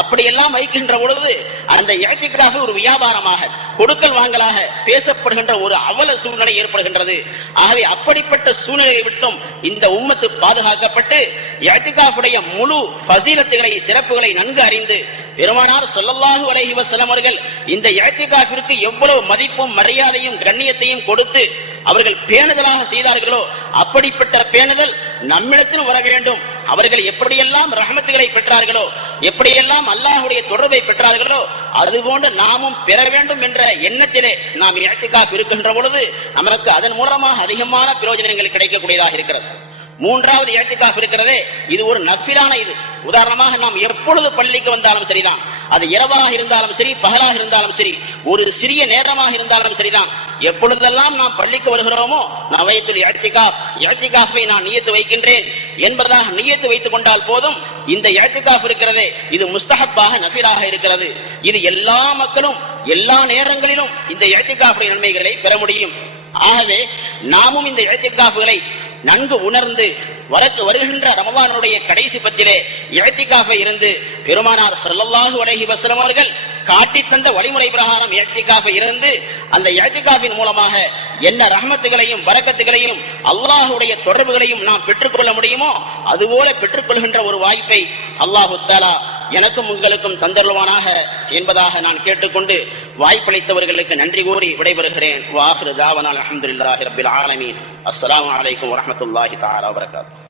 அப்படியெல்லாம் வைக்கின்ற பொழுது அந்த இஅ்திகாஃப் ஒரு வியாபாரமாக கொடுக்கல் வாங்கலாக பேசப்படுகின்ற ஒரு அவல சூழ்நிலை ஏற்படுகின்றது. ஆகவே அப்படிப்பட்ட சூழ்நிலையை விட்டும் இந்த உம்மத்து பாதுகாக்கப்பட்டு இஅ்திகாஃபுடைய முழு ஃபஸீலத்துகளை சிறப்புகளை நன்கு அறிந்து பெருமானார் ஸல்லல்லாஹு அலைஹி வஸல்லம் அவர்கள் இந்த இஅ்திகாஃபிற்கு எவ்வளவு மதிப்பும் மரியாதையும் கண்ணியத்தையும் கொடுத்து அவர்கள் பேணுதலாக செய்தார்களோ அப்படிப்பட்ட பேணுதல் நம்மிடத்தில் வர வேண்டும். அவர்கள் எப்படியெல்லாம் ரஹ்மத்துகளை பெற்றார்களோ, எப்படியெல்லாம் அல்லாஹ்வுடைய தொடர்பை பெற்றார்களோ, அதுபோன்று நாமும் பெற வேண்டும் என்ற எண்ணத்திலே நாம் இஅ்திகாஃப் இருக்கின்ற பொழுது நமக்கு அதன் மூலமாக அதிகமான பிரயோஜனங்கள் கிடைக்கக்கூடியதாக இருக்கிறது. மூன்றாவது இஅ்திகாஃப் இருக்கிறதே, இது ஒரு நஃபிலான இது. உதாரணமாக நாம் எப்பொழுது பள்ளிக்கு வந்தாலும் சரிதான், அது இரவாக இருந்தாலும் சரி, பகலாக இருந்தாலும் சரி, ஒரு சிறிய நேரமாக இருந்தாலும் சரிதான், எப்பொழுதெல்லாம் நாம் பள்ளிக்கு வருகிறோமோ நவைத்துல் இஅ்திகாஃபை நான் நியத்து வைக்கின்றேன் என்பதாக நியத்து வைத்துக் கொண்டால் போதும். இந்த இஅ்திகாஃப் இருக்கிறதே இது முஸ்தஹப்பாக நஃபிலாக இருக்கிறது. இது எல்லா மக்களும் எல்லா நேரங்களிலும் இந்த இஅ்திகாஃபுடைய நன்மைகளை பெற முடியும். ஆகவே நாமும் இந்த இஅ்திகாஃப்களை நன்கு உணர்ந்து வருகின்ற ரமலானுடைய கடைசி பத்திலே இஅ்திகாஃபை இருந்து பெருமானார் ஸல்லல்லாஹு அலைஹி வஸல்லம் அவர்கள் காட்டி தந்த வழிமுறை பிரகாரம் இஅ்திகாஃபை இருந்து அந்த இஅ்திகாஃபின் மூலமாக என்ன ரஹ்மத்துகளையும் பரக்கத்துகளையும் அல்லாஹ்வுடைய தொடர்புகளையும் நாம் பெற்றுக்கொள்ள முடியுமோ அதுபோல பெற்றுக்கொள்கின்ற ஒரு வாய்ப்பை அல்லாஹு தஆலா எனக்கும் உங்களுக்கும் தந்தருள்வானாக என்பதாக நான் கேட்டுக்கொண்டு வாய்ப்பளித்தவர்களுக்கு நன்றி கூறி விடைபெறுகிறேன். வ ஆகிரு தாவனா அல்ஹம்துலில்லாஹி ரப்பில் ஆலமீன். அஸ்ஸலாமு அலைக்கும் வரஹ்மத்துல்லாஹி தஆலா வபரகாத்துஹு.